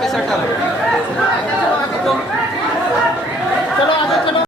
पे सेटल चलो आगे चलो।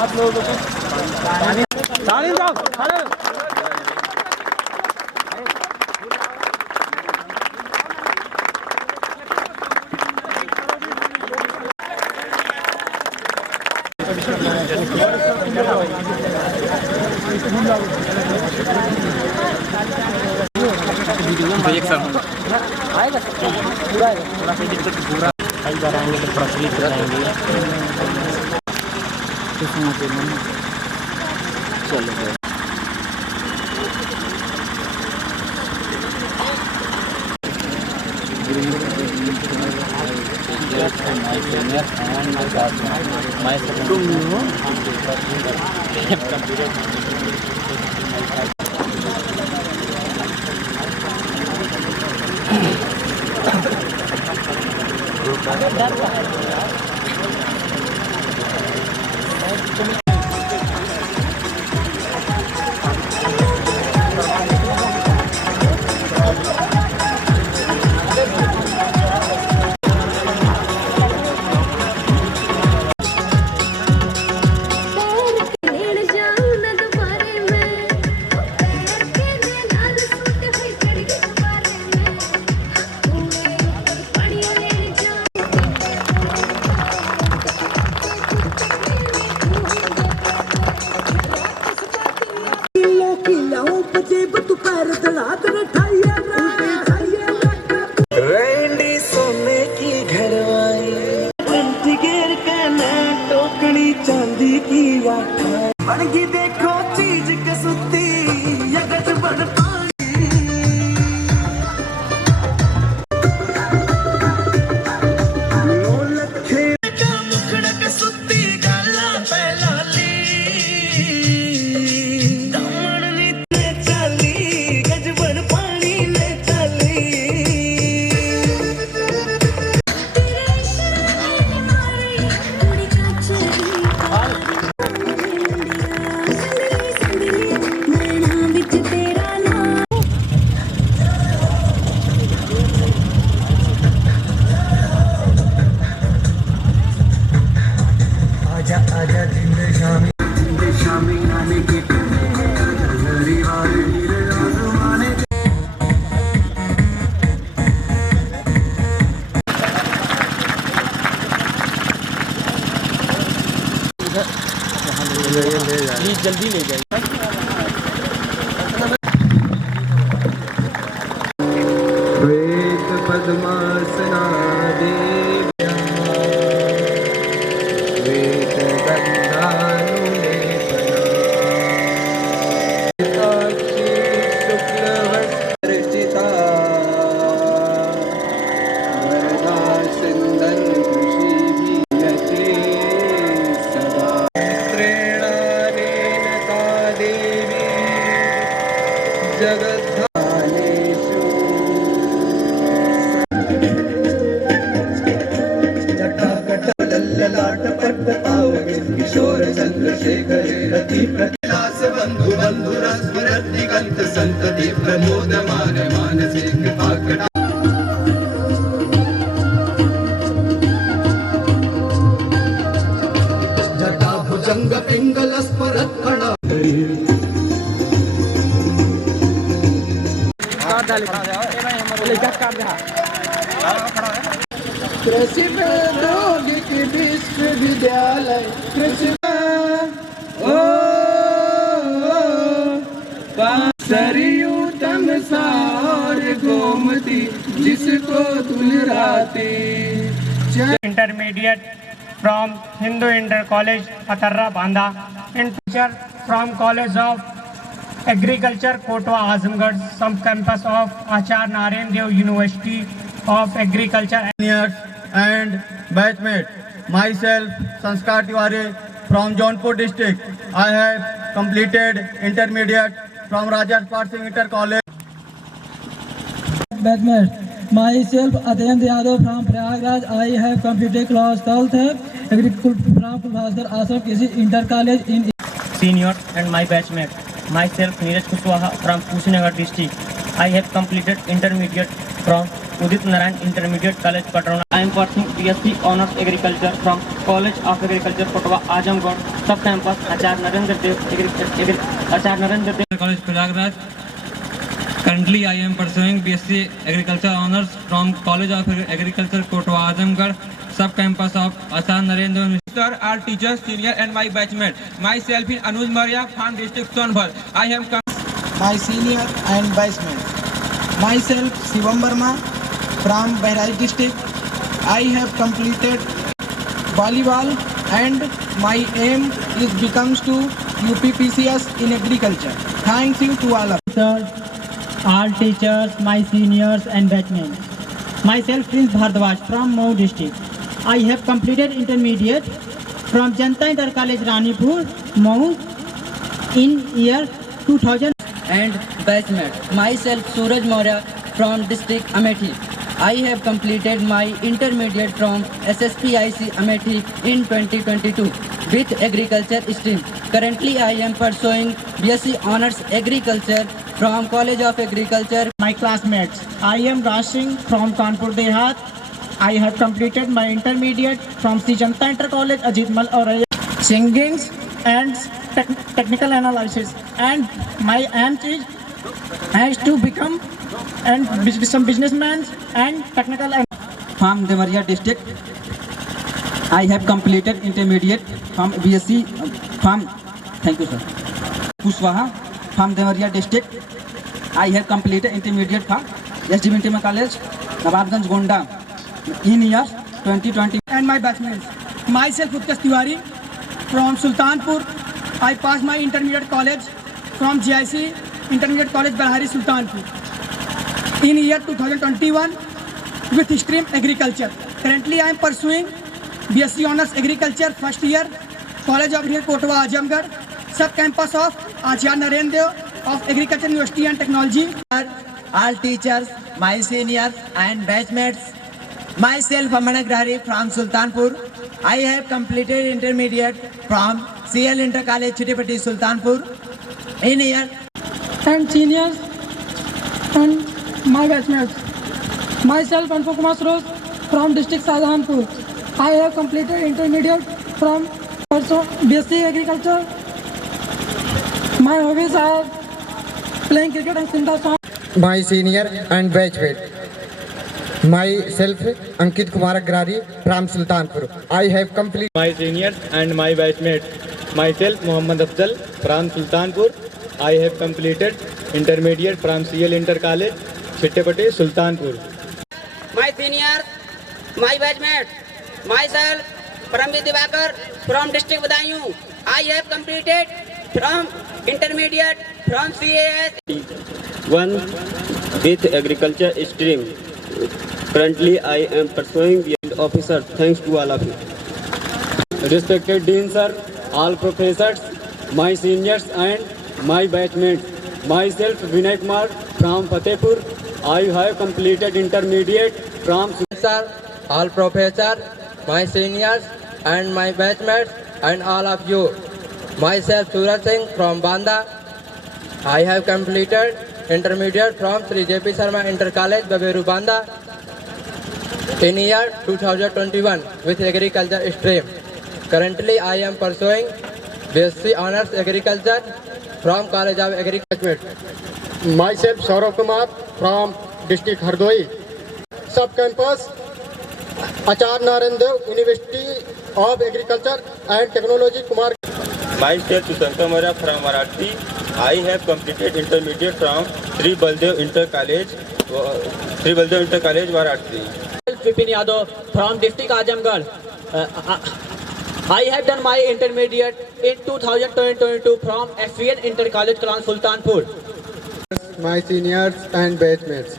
आप लोगों को आएगा पूरा आएगा थोड़ा सा दिक्कत पूरा कई बार आएंगे तो प्रचलित हो जाएंगे चलो बनगी देखो चीज कसुती यगत बन पानी लो लखे का मुखड़ा कसुती गाला पहलाली दमन नीते चाली गज बन पानी ने चाली आजा दिन शामी आने के इधर प्लीज जल्दी ले जाइए। श्वेत पद्मासना देव्या श्वेत गंधानुलेपना शुक्लवस्त्रचिता वरदा सिन्धन् ऋषिभियते सदा प्रेरणानेन ता देवी जगद्धानेषु ललाट पट्ट पावके किशोर चंद्रशेखरे रति प्रतिलास बंधु बंधुर स्मरति कंत संतति प्रमोदमान मानसे कृपाकटा जटा भुजंग पिंगल स्मरत कणा कृषि प्रौद्योगिकी विश्वविद्यालय कृषि सरयू तमसा और गोमती जिसको दुलराती Intermediate from Hindu Inter College, Patarra, Banda, and teacher from College of Agriculture, Kotwa, Azamgarh, sub-campus of Achar Narayan Dev University of Agriculture. Seniors and batchmate, myself Sanskar Tiwari from Jaunpur district. I have completed intermediate from Rajasthan Singh Inter College. Batchmate, myself Atyant Yadav from Prayagraj. I have completed class 12th agriculture from Pulhasdar Asam Kisi Inter College in Senior and my batchmate, myself Neeraj Kushwaha from Kushinagar district. I have completed intermediate from Udit Narayan Intermediate College, Patrona. I am pursuing BSc Honours Agriculture from College of Agriculture, Kotwa, Azamgarh, sub-campus Achar Narendra Dev College, Prayagraj. Currently, I am pursuing BSc Agriculture Honours from College of Agriculture, Kotwa, Azamgarh, sub-campus of Achar Narendra Dev. Sir, all teachers, senior and my batchmate. Myself is Anuj Maria from district Sonbhal. I am my senior and batchmate. Myself Shivam Verma from Bahraj district. I have completed volleyball and my aim is becomes to UPPCS in agriculture. Thank you to all of Sir, all teachers, my seniors and batchmates. Myself Prince Bhardwaj from Mau district. I have completed intermediate from Janta Inter College Ranipur, Mau in year 2000. And batchmate, myself Suraj Maurya from district Amethi. I have completed my intermediate from SSPIC Amethi in 2022 with agriculture stream. Currently I am pursuing BSc Honours Agriculture from College of Agriculture. My classmates, I am Rashing from Kanpur Dehat. I have completed my intermediate from Sri Janta Inter College, Ajitmal Auraya. Singing and technical analysis, and my aim is to become and some businessmen and technical. From Devariya district. I have completed intermediate from BSc from, thank you sir, Kushwaha from Devariya district. I have completed intermediate from SDMT College, Nawabganj, Gonda in year 2020. And my batchmates, myself Utkarsh Tiwari from Sultanpur. I passed my intermediate college from GIC Intermediate College, Barhari, Sultanpur in year 2021 with stream agriculture. Currently I am pursuing BSc Honours Agriculture first year, College of Agriculture, Kotwa, Azamgarh, sub-campus of Acharya Narendra Dev of Agriculture University and Technology. all teachers, my seniors and batchmates. Myself Aman Agrari from Sultanpur. I have completed intermediate from CL Inter College, Chitipati, Sultanpur in year. And seniors and my batchmates. Myself Anupam Kumar Saroj from district Shahjahanpur. I have completed intermediate from also BSc Agriculture. My hobbies are playing cricket and sing the song. My senior and batchmate. Myself Ankit Kumar Agrari from Sultanpur. I have completed my seniors and my batchmates. Myself Mohammad Afzal from Sultanpur. I have completed intermediate from CL Inter College, Chittapati, Sultanpur. My seniors, my batchmates, myself Paramveer Divakar from district Badaयूं. I have completed from intermediate from CAS 1 with agriculture stream. Currently, I am pursuing the officer. Thanks to all of you. Respected Dean Sir, all professors, my seniors and my batchmates. Myself Vinay Kumar from Fatehpur. I have completed intermediate from Sir, all professors, my seniors and my batchmates and all of you. Myself Suraj Singh from Banda. I have completed intermediate from Sri JP Sharma Inter College, Baberu, Banda in year 2021 with agriculture stream. Currently, I am pursuing BSc Honours Agriculture from College of Agriculture. myself Saurav Kumar from district Hardoi. Sub campus Acharya Narayan Dev University of Agriculture and Technology Kumar. myself Susankar Maurya from Marathi. I have completed intermediate from Sri Baldev Inter College, Marathi. Vipin Yadav from district Azamgarh. I have done my intermediate in 2022 from FVN Inter College, Kalan Sultanpur. My seniors and batchmates.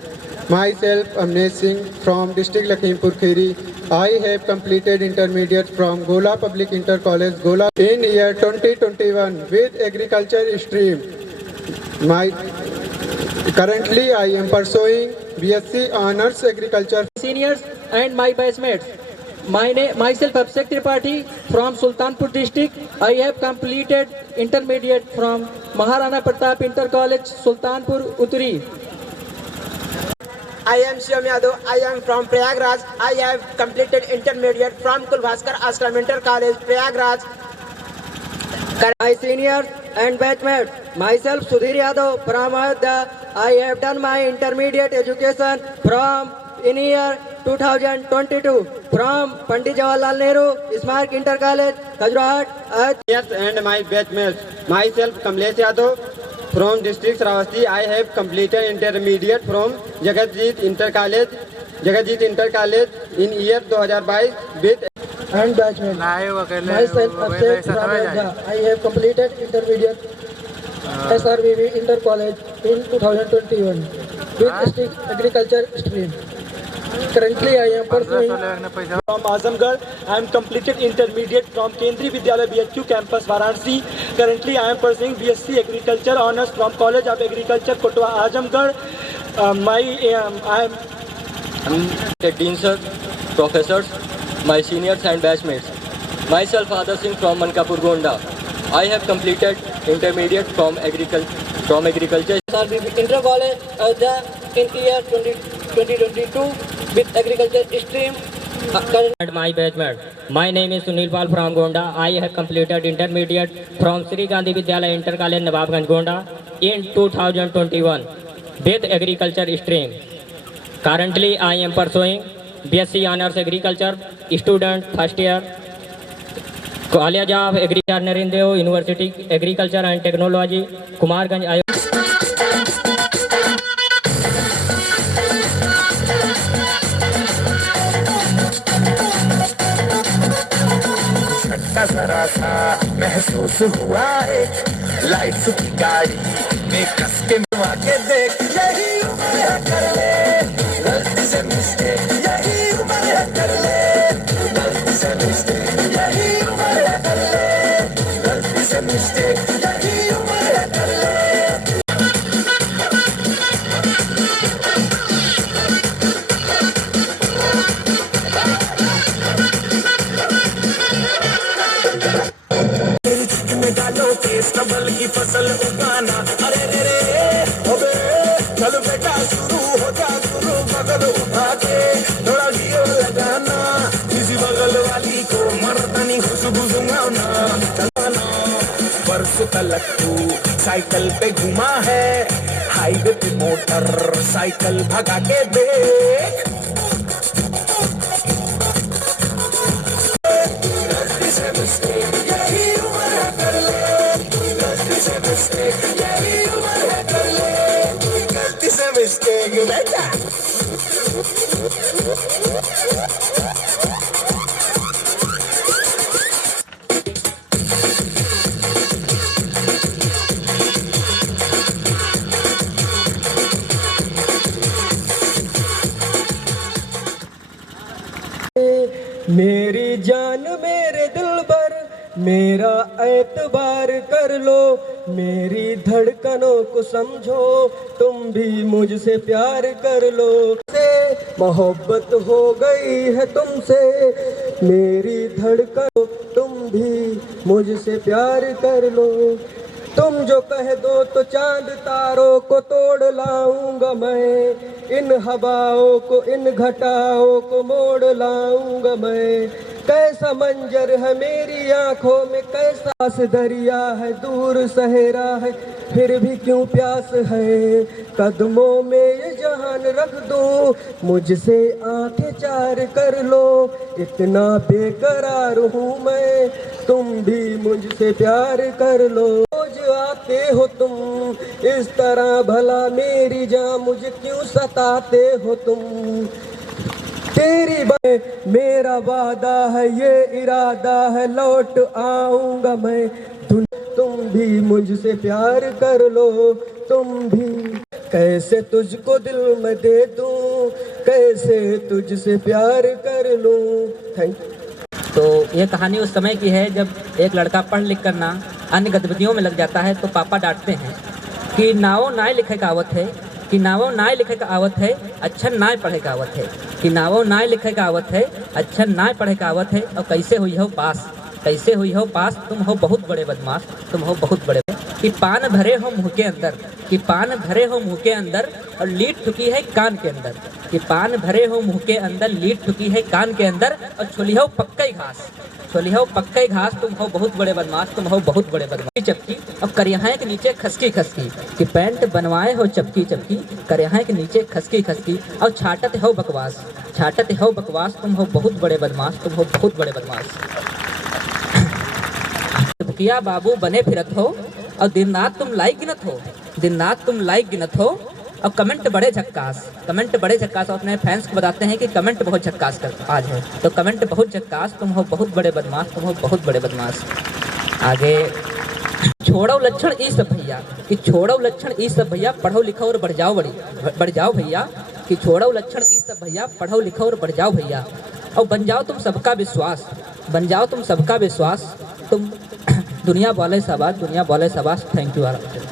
Myself Amnesh Singh from district Lakhimpur Kheri. I have completed intermediate from Gola Public Inter College, Gola in year 2021 with agriculture stream. Currently I am pursuing BSc Honours Agriculture. Seniors and my batchmates. Myself Abhishek Tripathi from Sultanpur district. I have completed intermediate from Maharana Pratap Inter College, Sultanpur, Uttari. I am Shivam Yadav. I am from Prayagraj. I have completed intermediate from Kulbhaskar Ashram Inter College, Prayagraj. My seniors and batchmates, myself Sudhir Yadav from Ayodhya. I have done my intermediate education from in year 2022 from Pandit Jawaharlal Nehru Smart Inter College, Khajurahat. Yes, and my batchmates. Myself Kamlesh Yadav from district Shravasti. I have completed intermediate from Jagatjit Inter College in year 2022 with And batchmate. Myself Abhishek from Ayodhya. I have completed intermediate SRVV Inter College in 2021 with district agriculture stream. Currently I am pursuing from Azamgarh. I am completed intermediate from Kendriya Vidyalaya BHQ campus Varanasi. Currently I am pursuing BSc Agriculture Honours from College of Agriculture Kotwa Azamgarh. I am Dean Sir, professors, my seniors and batchmates. Myself Adar Singh from Mankapur Gonda. I have completed intermediate from agriculture. Inter College Ayodhya in year 2022 with agriculture stream. And my batchmate. My name is Sunil Pal from Gonda. I have completed intermediate from Sri Gandhi Vidyalaya Inter College, Nawabganj, Gonda in 2021 with agriculture stream. Currently, I am pursuing BSc Honours Agriculture, student first year, College of Agriculture, Narayan Dev University, Agriculture and Technology, Kumarganj, Ayodhya. जरा सा महसूस हुआ है lights की गाड़ी में कस के मुआ के देख यही उम्र कर ले गलती से मिस्टेक यही उम्र कर ले गलती से मिस्टेक यही उम्र कर ले गलती से मिस्टेक यही उम्र कर ले कमल की फसल उगाना अरे रे रे अबे चल बेटा शुरू हो जा शुरू बगल उठा के थोड़ा घियो लगाना किसी बगल वाली को मर्दानी खुशबू सुंघाना चलाना वर्ष तलक तू साइकिल पे घुमा है हाईवे पे मोटर साइकिल भगा के देख मिस्टेक यही उम्र है कर ले गलती से मिस्टेक बेटा मेरी जान मेरे दिल पर मेरा एतबार कर लो मेरी धड़कनों को समझो तुम भी मुझसे प्यार कर लो से मोहब्बत हो गई है तुमसे मेरी धड़कनों तुम भी मुझसे प्यार कर लो तुम जो कह दो तो चांद तारों को तोड़ लाऊंगा मैं इन हवाओं को इन घटाओं को मोड़ लाऊंगा मैं कैसा मंजर है मेरी आंखों में कैसा दरिया है दूर सहेरा है फिर भी क्यों प्यास है कदमों में ये जहान रख दूं मुझसे आंखें चार कर लो इतना बेकरार हूँ मैं तुम भी मुझसे प्यार कर लो रोज आते हो तुम इस तरह भला मेरी जान मुझे क्यों सताते हो तुम तेरी मेरा वादा है ये इरादा है लौट आऊंगा मैं तुम भी मुझसे प्यार कर लो तुम भी कैसे तुझको दिल में दे दूं कैसे तुझसे प्यार कर लूं थैंक यू। तो ये कहानी उस समय की है जब एक लड़का पढ़ लिख कर ना अन्य गतिविधियों में लग जाता है तो पापा डांटते हैं कि नावो नाय लिखे का आवत है कि नावो नाय लिखे का आवत है अक्षर नाय पढ़े का आवत है कि नावो नाय लिखे का आवत है अक्षर नाय पढ़े का आवत है और कैसे हुई हो पास कैसे हुई हो पास तुम हो बहुत बड़े बदमाश तुम हो बहुत बड़े कि पान भरे हो मुँह के अंदर कि पान भरे हो मुँह के अंदर और लीड ठुकी है कान के अंदर कि पान भरे हो मुँह के अंदर लीड ठुकी है कान के अंदर और छोली हो पक्का घास छोली हो पक्का घास तुम हो बहुत बड़े बदमाश तुम हो बहुत बड़े बदमाश चपकी और करियाहे के नीचे खसकी खसकी कि पैंट बनवाए हो चपकी चपकी करियाहे के नीचे खसकी खसकी और छाटत हो बकवास तुम हो बहुत बड़े बदमाश तुम हो बहुत बड़े बदमाश भुकिया बाबू बने फिरत हो और दिन रात तुम लाइक गिनत हो और कमेंट बड़े झक्कास और अपने फैंस को बताते हैं कि कमेंट बहुत झक्कास कर आज है तो कमेंट बहुत झक्कास तुम हो बहुत बड़े बदमाश तुम हो बहुत बड़े बदमाश आगे छोड़ो लक्षण ई सब भैया कि छोड़ो लक्षण ई सब भैया पढ़ो लिखो और बढ़ जाओ भैया कि छोड़ो लक्षण ई सब भैया पढ़ो लिखो और बढ़ जाओ भैया और बन जाओ तुम सबका विश्वास तुम दुनिया वाले शाबाश थैंक यू की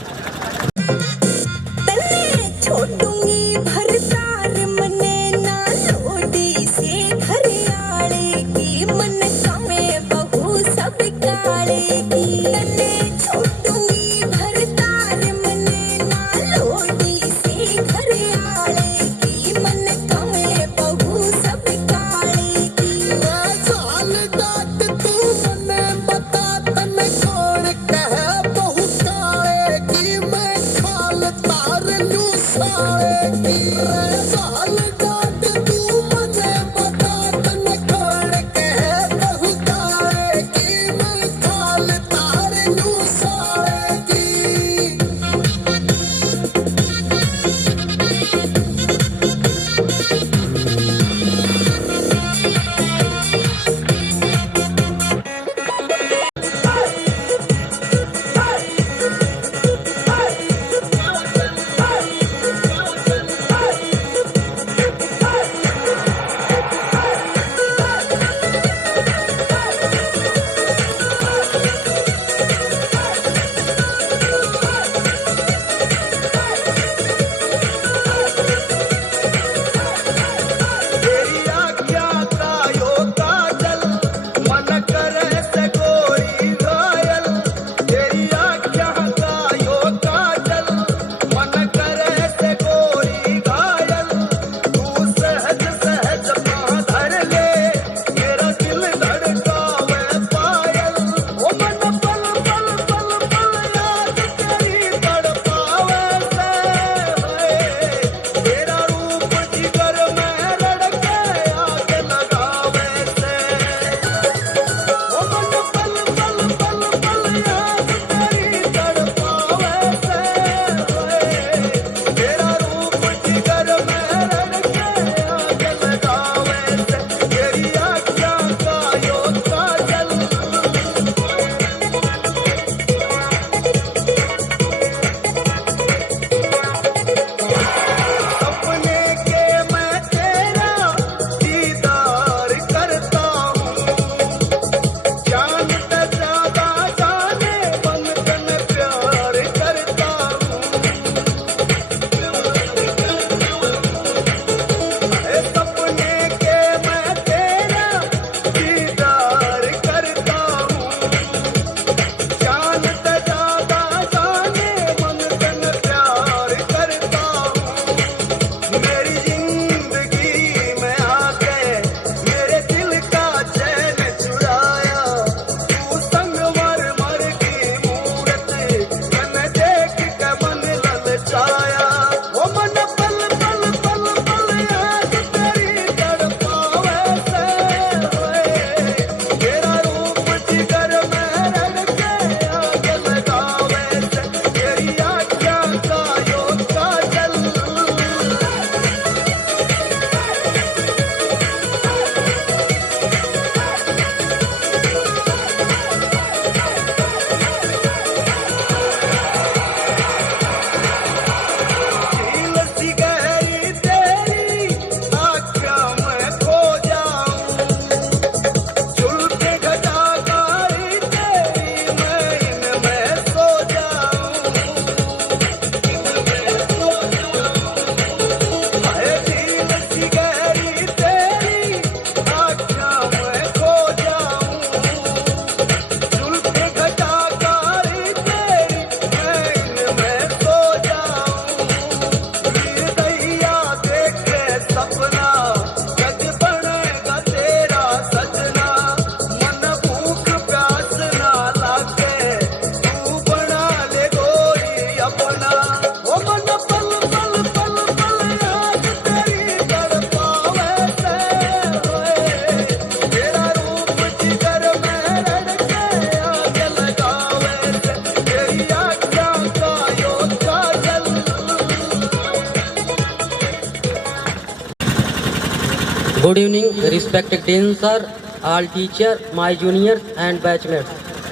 Good evening, respected Dean sir, all teacher, my juniors and batchmates.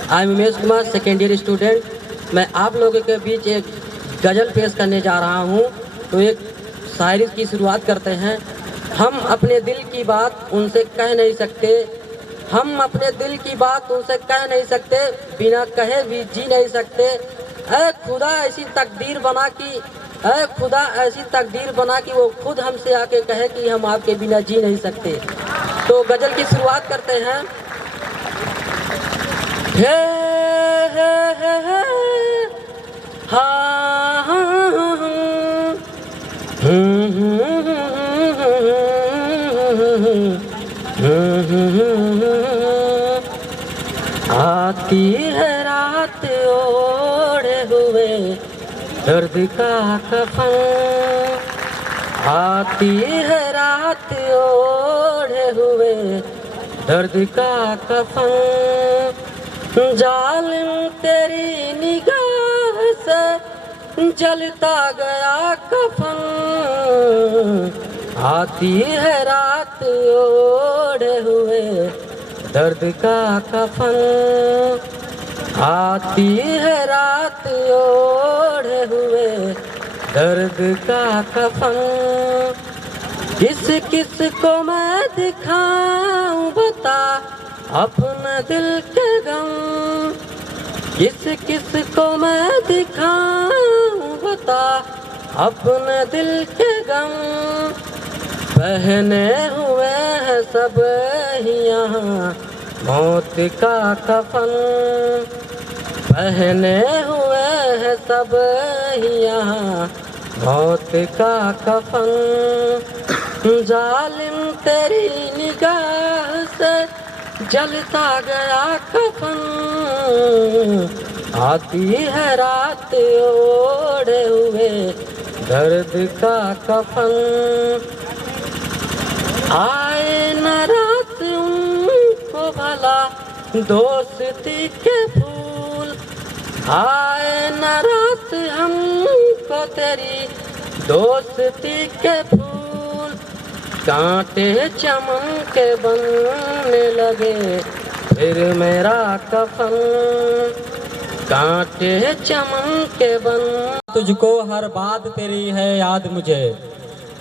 I am Umesh Kumar, second year student. मैं आप लोगों के बीच एक गज़ल पेश करने जा रहा हूँ। तो एक शायरी की शुरुआत करते हैं। हम अपने दिल की बात उनसे कह नहीं सकते, हम अपने दिल की बात उनसे कह नहीं सकते, बिना कहे भी जी नहीं सकते। ऐ खुदा ऐसी तकदीर बना कि ऐ खुदा ऐसी तकदीर बना कि वो खुद हमसे आके कहे कि हम आपके बिना जी नहीं सकते। तो गज़ल की शुरुआत करते हैं। हे हे हे हे हा आती है रात ओढ़े हुए दर्द का कफन, आती है रात ओढ़े हुए दर्द का कफन। जालिम तेरी निगाह से जलता गया कफन, आती है रात ओढ़े हुए दर्द का कफन, आती है रात ओढ़े हुए दर्द का कफन। किस किस को मैं दिखाऊं बता अपने दिल के गम, किस किस को मैं दिखाऊं बता अपने दिल के गम। पहने हुए हैं सब ही यहाँ मौत का कफन, पहने हुए हैं सब ही यहाँ मौत का कफन। जालिम तेरी निगाह से जलता गया कफन, आती है रात ओढ़े हुए दर्द का कफन। आए न रात उनको भला दोस्ती के फूल, आए न रात हमको तेरी दोस्ती के फूल। कांटे चमन के बनने लगे फिर मेरा कफन, कांटे चमन के बन। तुझको हर बात तेरी है याद मुझे,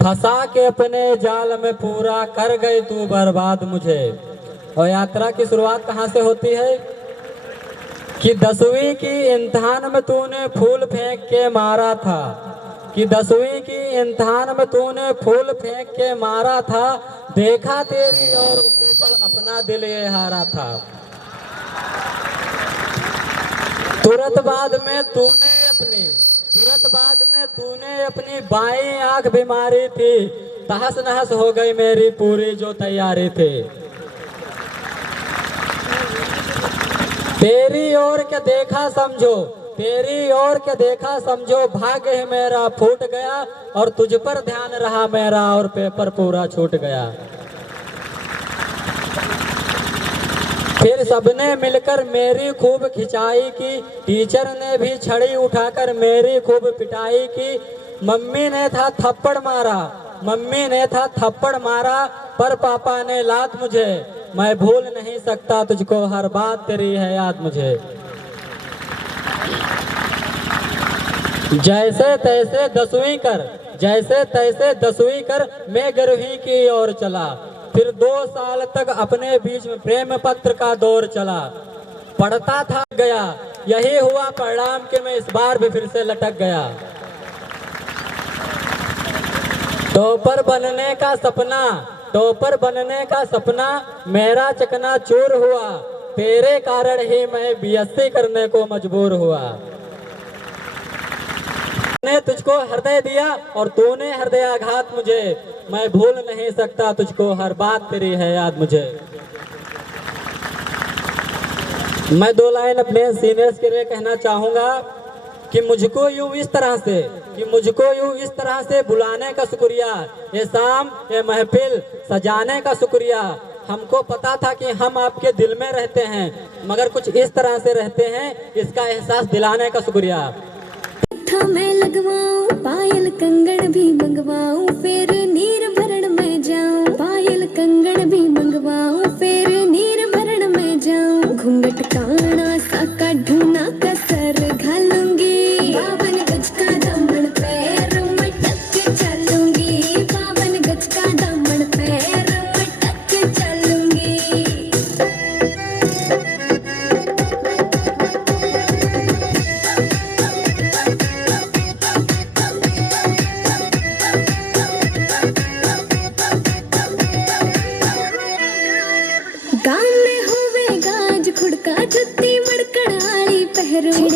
फंसा के अपने जाल में पूरा कर गई तू बर्बाद मुझे। और यात्रा की शुरुआत कहाँ से होती है कि 10वीं की इम्तिहान में तूने फूल फेंक के मारा था, कि 10वीं की इम्तिहान में तूने फूल फेंक के मारा था। देखा तेरी और उसी पर अपना दिल ये हारा था। तुरंत बाद में तूने अपनी बाईं आंख बीमारी थी, तहस नहस हो गई मेरी पूरी जो तैयारी थी। तेरी ओर के देखा समझो, तेरी ओर के देखा समझो, भाग्य ही मेरा फूट गया और तुझ पर ध्यान रहा मेरा और पेपर पूरा छूट गया। फिर सबने मिलकर मेरी खूब खिंचाई की, टीचर ने भी छड़ी उठाकर मेरी खूब पिटाई की। मम्मी ने था थप्पड़ मारा, मम्मी ने था थप्पड़ मारा, पर पापा ने लात मुझे। मैं भूल नहीं सकता तुझको हर बात तेरी है याद मुझे। जैसे तैसे 10वीं कर, जैसे तैसे 10वीं कर मैं 11वीं की ओर चला। फिर 2 साल तक अपने बीच में प्रेम पत्र का दौर चला। पढ़ता था गया, यही हुआ परिणाम कि मैं इस बार भी फिर से लटक गया। टॉपर बनने का सपना, टॉपर बनने का सपना मेरा चकना चूर हुआ। तेरे कारण ही मैं बीएससी करने को मजबूर हुआ। मैंने तुझको हृदय दिया और तूने हृदयाघात मुझे। मैं भूल नहीं सकता तुझको हर बात तेरी है याद मुझे। मैं 2 लाइन अपने सीनियर्स के लिए कहना चाहूँगा कि मुझको यूँ इस तरह से, कि मुझको यूँ इस तरह से बुलाने का शुक्रिया, ये शाम ये महफिल सजाने का शुक्रिया। हमको पता था कि हम आपके दिल में रहते हैं, मगर कुछ इस तरह से रहते हैं, इसका एहसास दिलाने का शुक्रिया। मैं लगवाऊं पायल कंगन भी मंगवाऊं, फिर नीर भरण में जाऊं पायल कंगन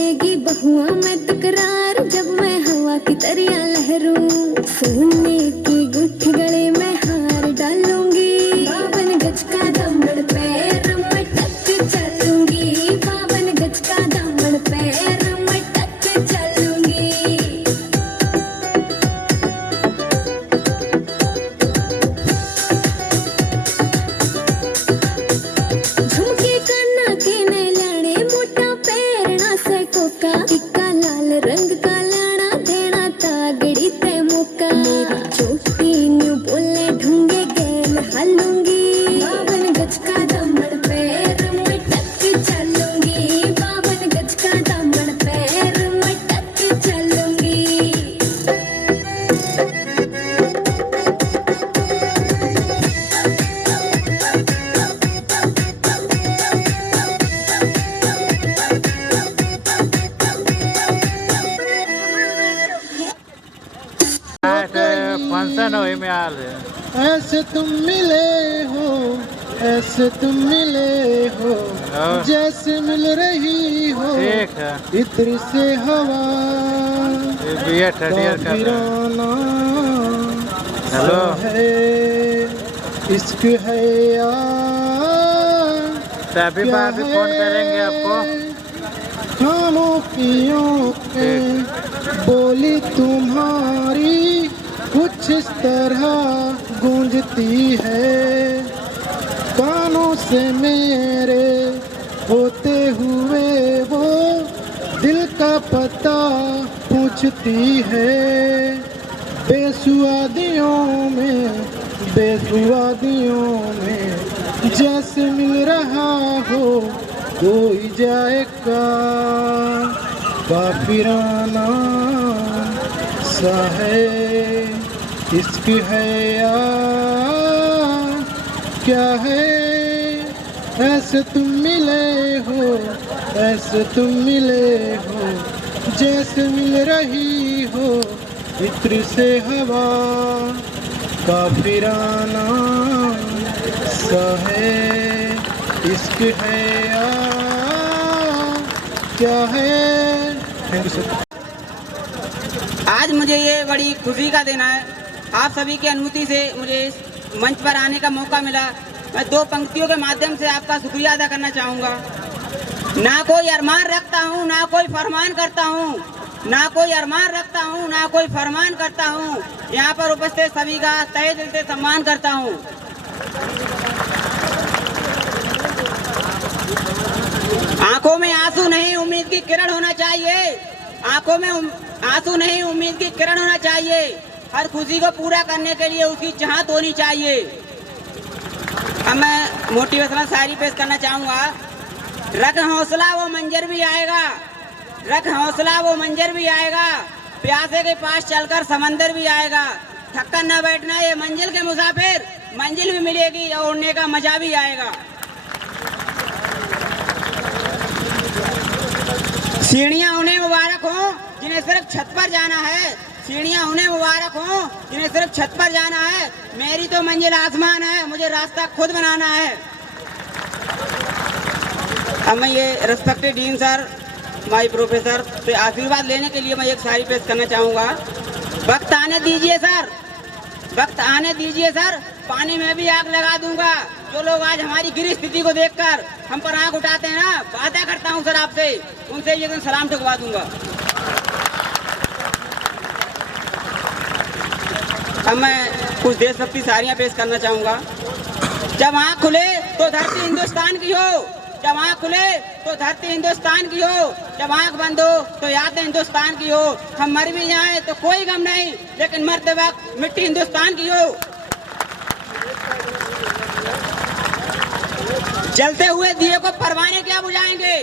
करेगी बहुआ में तकरार जब मैं हवा की तरिया लहरूं। सोने की गुठी गले में हार डालूंगी, 52 गज का दामन पैर में टक चलूंगी, 52 गज का दामन पैर में टक चलूंगी। झुमके काना के ने लाने मोटा पैरना से कोका, टिक्का लाल रंग का लाना देना तागड़ी ते मुका। मेरी चोटी न्यू बोले ढूंगे गैल हालूंगी, 52 गज का दामन पैर में टक चलूंगी, 52 गज का दामन पैर में टक चलूंगी। फंक्शन हो में आल ऐसे तुम मिले हो, ऐसे तुम मिले हो, जैसे मिल रही हो ठीक है। इत्र से हवा हेलो है, इश्क है यार, तभी बाद में फोन करेंगे आपको। खानों पियों के बोली तुम्हारी कुछ इस तरह गूंजती है, कानों से मेरे होते हुए वो दिल का पता पूछती है। बेसुआदियों में, बेसुआदियों में जैसे मिल रहा हो कोई जाएगा, काफिराना सा है, इश्क है यार, क्या है। ऐसे तुम मिले हो, ऐसे तुम मिले हो, जैसे मिल रही हो इत्र से हवा, काफिराना सा है, इश्क है यार, क्या है। Thank you sir. आज मुझे ये बड़ी खुशी का दिन है, आप सभी की अनुमति से मुझे इस मंच पर आने का मौका मिला। मैं 2 पंक्तियों के माध्यम से आपका शुक्रिया अदा करना चाहूँगा। ना कोई अरमान रखता हूँ, ना कोई फरमान करता हूँ, ना कोई अरमान रखता हूँ, ना कोई फरमान करता हूँ, यहाँ पर उपस्थित सभी का तहे दिल से सम्मान करता हूँ। आंखों में आंसू नहीं उम्मीद की किरण होना चाहिए, आंखों में आंसू नहीं उम्मीद की किरण होना चाहिए, हर खुशी को पूरा करने के लिए उसकी चाहत होनी चाहिए। अब मैं मोटिवेशनल शायरी पेश करना चाहूँगा। रख हौसला वो मंजर भी आएगा, रख हौसला वो मंजर भी आएगा, प्यासे के पास चलकर समंदर भी आएगा। थककर न बैठना ये मंजिल के मुसाफिर, मंजिल भी मिलेगी और उड़ने का मजा भी आएगा। सीढ़ियाँ उन्हें मुबारक हो जिन्हें सिर्फ छत पर जाना है, सीढ़ियाँ उन्हें मुबारक हो जिन्हें सिर्फ छत पर जाना है। मेरी तो मंजिल आसमान है, मुझे रास्ता खुद बनाना है। अब मैं ये respected dean sir, my professor से आशीर्वाद लेने के लिए मैं एक शायरी पेश करना चाहूँगा। वक्त आने दीजिए सर, वक्त आने दीजिए सर, पानी में भी आग लगा दूंगा। जो लोग आज हमारी गिरी स्थिति को देखकर हम पर आग उठाते हैं ना, वादा करता हूं सर आपसे, उनसे ये दिन सलाम ठुकवा दूंगा। अब मैं कुछ देशभक्ति शायरियां पेश करना चाहूंगा। जब आँख खुले तो धरती हिंदुस्तान की हो, जब आँख खुले तो धरती हिंदुस्तान की हो, जब आँख बंद हो तो यादें हिंदुस्तान की हो। हम मर भी जाएं तो कोई गम नहीं, लेकिन मरते वक्त मिट्टी हिंदुस्तान की हो। जलते हुए दिए को परवाने क्या बुझाएंगे,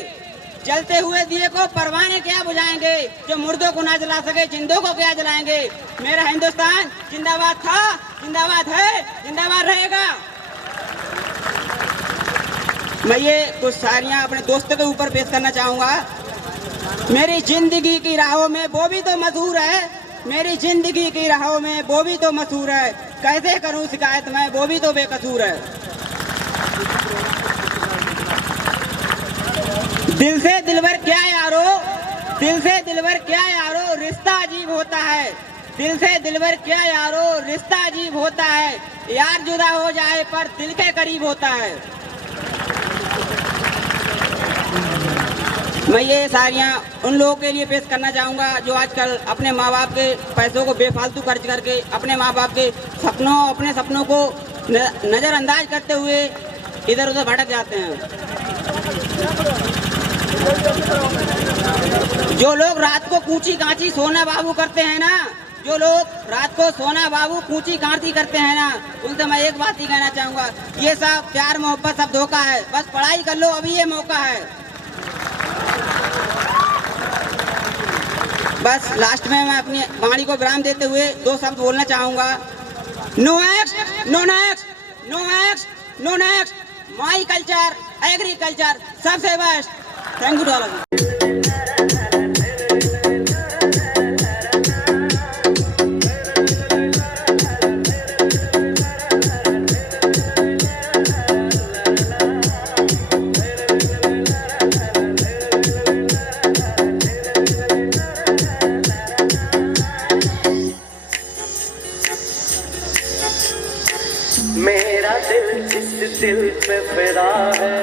जलते हुए दिए को परवाने क्या बुझाएंगे, जो मुर्दों को ना जला सके जिंदों को क्या जलाएंगे। मेरा हिंदुस्तान जिंदाबाद था, जिंदाबाद है, जिंदाबाद रहेगा। मैं ये कुछ शायरियां अपने दोस्तों के ऊपर पेश करना चाहूँगा। मेरी जिंदगी की राहों में वो भी तो मशहूर है, मेरी जिंदगी की राहों में वो भी तो मशहूर है। कैसे करूँ शिकायत मैं, वो भी तो बेकसूर है। दिल से दिलबर क्या यारो, दिल से दिलबर क्या यारो रिश्ता अजीब होता है, दिल से दिलबर क्या यारो रिश्ता अजीब होता है, यार जुदा हो जाए पर दिल के करीब होता है। मैं ये शायरियाँ उन लोगों के लिए पेश करना चाहूँगा जो आजकल अपने माँ बाप के पैसों को बेफालतू खर्च करके अपने माँ बाप के अपने सपनों को नज़रअंदाज करते हुए इधर उधर भटक जाते हैं। जो लोग रात को कूची कांची सोना बाबू करते हैं ना, जो लोग रात को सोना बाबू कूची कांची करते हैं ना, उनसे मैं एक बात ही कहना चाहूँगा, ये सब प्यार मोहब्बत सब धोखा है, बस पढ़ाई कर लो, अभी ये मौका है। बस लास्ट में मैं अपनी वाणी को विराम देते हुए दो शब्द बोलना चाहूँगा। No ex, no next, no ex, no next, my culture, agriculture सबसे best. Thank you to all of you. मेरा दिल जिस दिल पे फिदा है,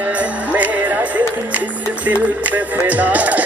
मेरा दिल जिस दिल पे फिदा है,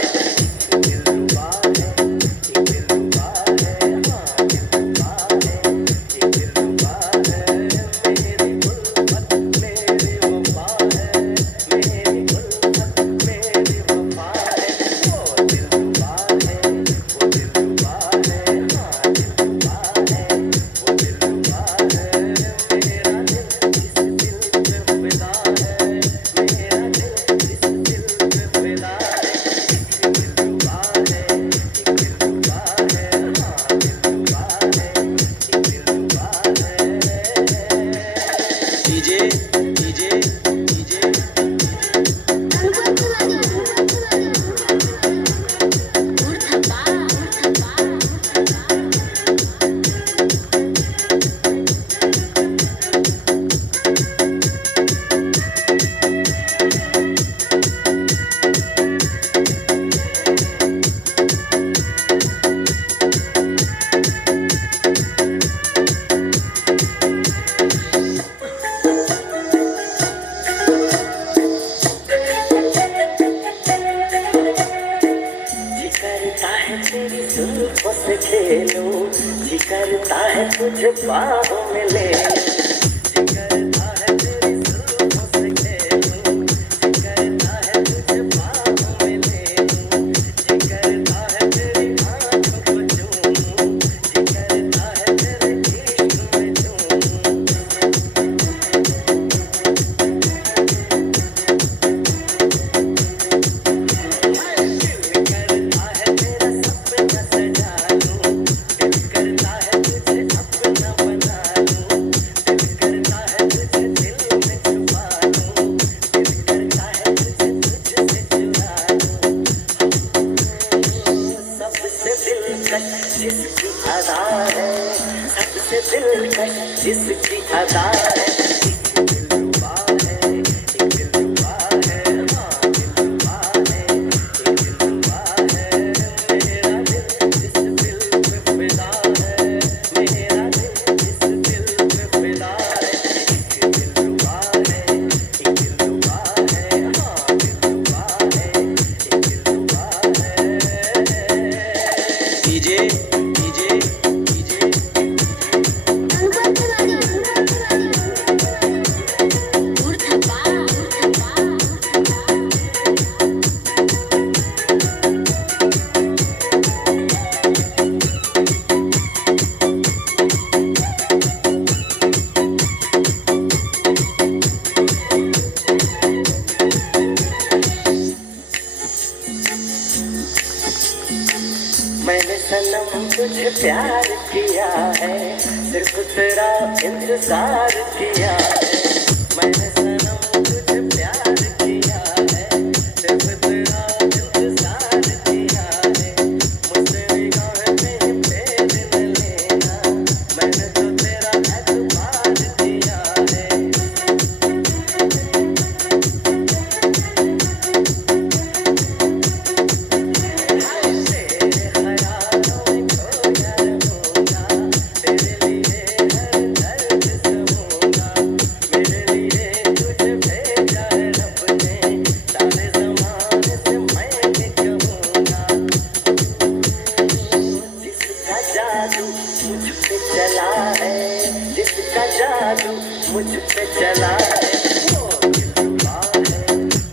करता है तुझे बाहों में ले, करता है तेरी जुल्फों से खेलूं, करता है तुझे बाहों में ले, करता है तेरी आंखों को चूमूं, करता है तेरे इश्क में चूमूं। जिसकी अदा है सबसे दिलकश, जिसकी अदा है मैंने सनम तुझे प्यार किया है, सिर्फ तेरा इंतजार किया है। मैंने सनम तुझे प्यार किया है, सिर्फ तेरा इंतजार किया है। मुझसे निगाहें नहीं फेर न लेना, मैंने तो तेरा एतबार किया है। मुझ पे चला है वो दिल रुबा है,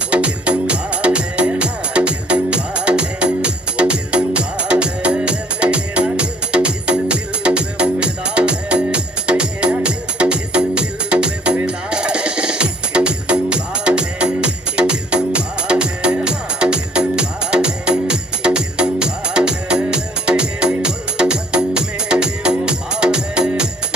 वो दिल रुबा है, हाँ दिल रुबा है, वो दिल रुबा है। मेरा दिल इस दिल पे फिदा है, मेरा दिल इस दिल पे फिदा है। एक दिल रुबा है, एक दिल रुबा है, हाँ दिल रुबा है, एक दिल रुबा है। मेरी गुल्फत मेरी वफा है,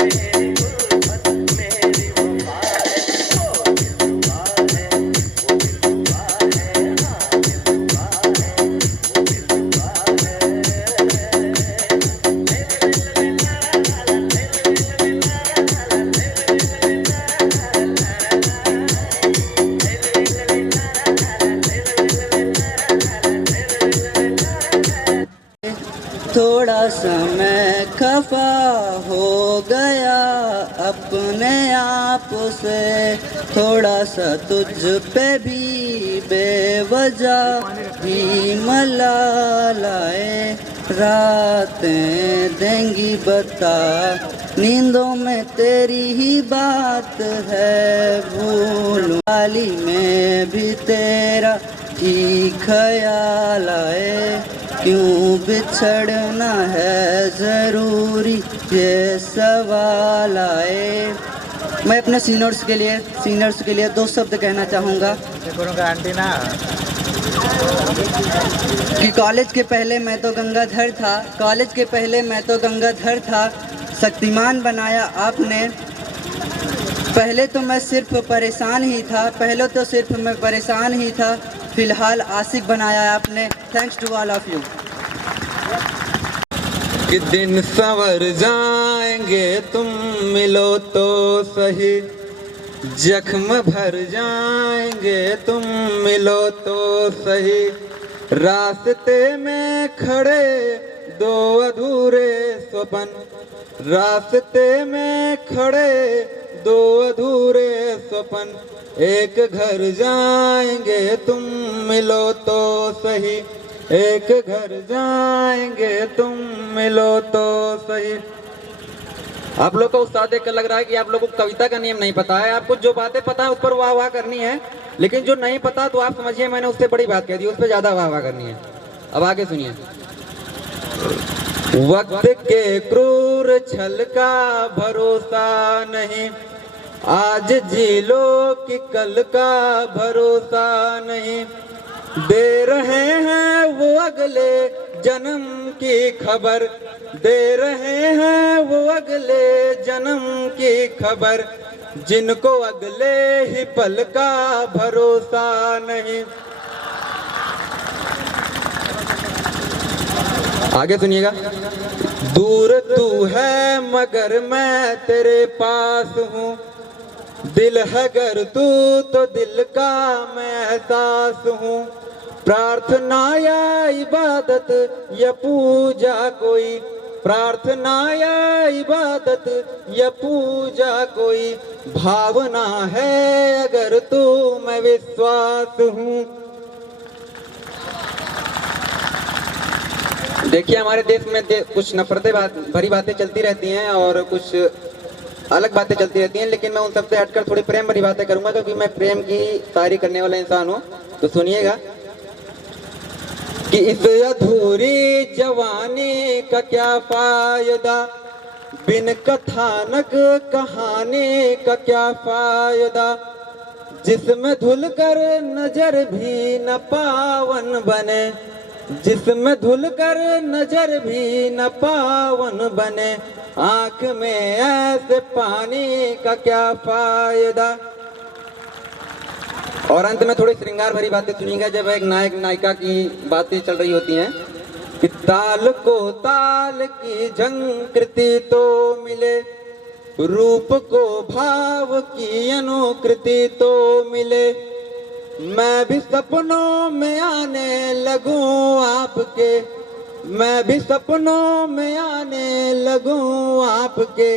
मेरी गुल्फत मेरी वफा है। वो दिल रुबा है, वो दिल रुबा है, हाँ दिल रुबा है, वो दिल रुबा थोड़ा सा मैं खफा हो गया अपने आप से, थोड़ा सा तुझ पे भी बेवजह ही मलालाए रातें देंगी बता, नींदों में तेरी ही बात है, भूल वाली में भी तेरा ही ख्याल आए, क्यों बिछड़ना है ज़रूरी ये सवाल आए। मैं अपने सीनियर्स के लिए दो शब्द कहना चाहूँगा कि कॉलेज के पहले मैं तो गंगाधर था, शक्तिमान बनाया आपने। पहले तो मैं सिर्फ परेशान ही था, फिलहाल आशिक बनाया आपने। Thanks to all of you. कि दिन संवर जाएंगे तुम मिलो तो सही, जख्म भर जाएंगे तुम मिलो तो सही, रास्ते में खड़े दो अधूरे स्वप्न, रास्ते में खड़े दो अधूरे स्वप्न, एक घर जाएंगे तुम मिलो तो सही, एक घर जाएंगे तुम मिलो तो सही। आप लोग को उस्ताद देखकर लग रहा है कि आप लोगों को कविता का नियम नहीं पता है। आपको जो बातें पता है उस पर वाह वाह करनी है, लेकिन जो नहीं पता तो आप समझिए मैंने उससे बड़ी बात कह दी, उस पर ज्यादा वाह वाह करनी है। अब आगे सुनिए। वक्त के क्रूर छल का भरोसा नहीं, आज जी लो कि कल का भरोसा नहीं, दे रहे हैं वो अगले जन्म की खबर, दे रहे हैं वो अगले जन्म की खबर, जिनको अगले ही पल का भरोसा नहीं। आगे सुनिएगा। दूर तू है मगर मैं तेरे पास हूँ, दिल है गर तू तो दिल का मैं एहसास हूँ, प्रार्थना या इबादत या पूजा कोई, प्रार्थना या इबादत या पूजा कोई, भावना है अगर तू मैं विश्वास हूँ। देखिए हमारे देश में कुछ नफरतें भरी बातें चलती रहती हैं और कुछ अलग बातें चलती रहती हैं, लेकिन मैं उन सबसे हटकर थोड़ी प्रेम भरी बातें करूंगा, क्योंकि मैं प्रेम की तारीफ करने वाला इंसान हूँ। तो सुनिएगा कि इस अधूरी जवानी का क्या फायदा, बिन कथानक कहानी का क्या फायदा, जिसमें धुल कर नजर भी न पावन बने, जिसमें धुल कर नजर भी न पावन बने, आंख में ऐसे पानी का क्या फायदा। और अंत में थोड़ी श्रृंगार भरी बातें सुनिएगा। जब एक नायक नायिका की बातें चल रही होती हैं कि ताल को ताल की झंकृति तो मिले, रूप को भाव की अनुकृति तो मिले, मैं भी सपनों में आने लगूं आपके, मैं भी सपनों में आने लगूं आपके,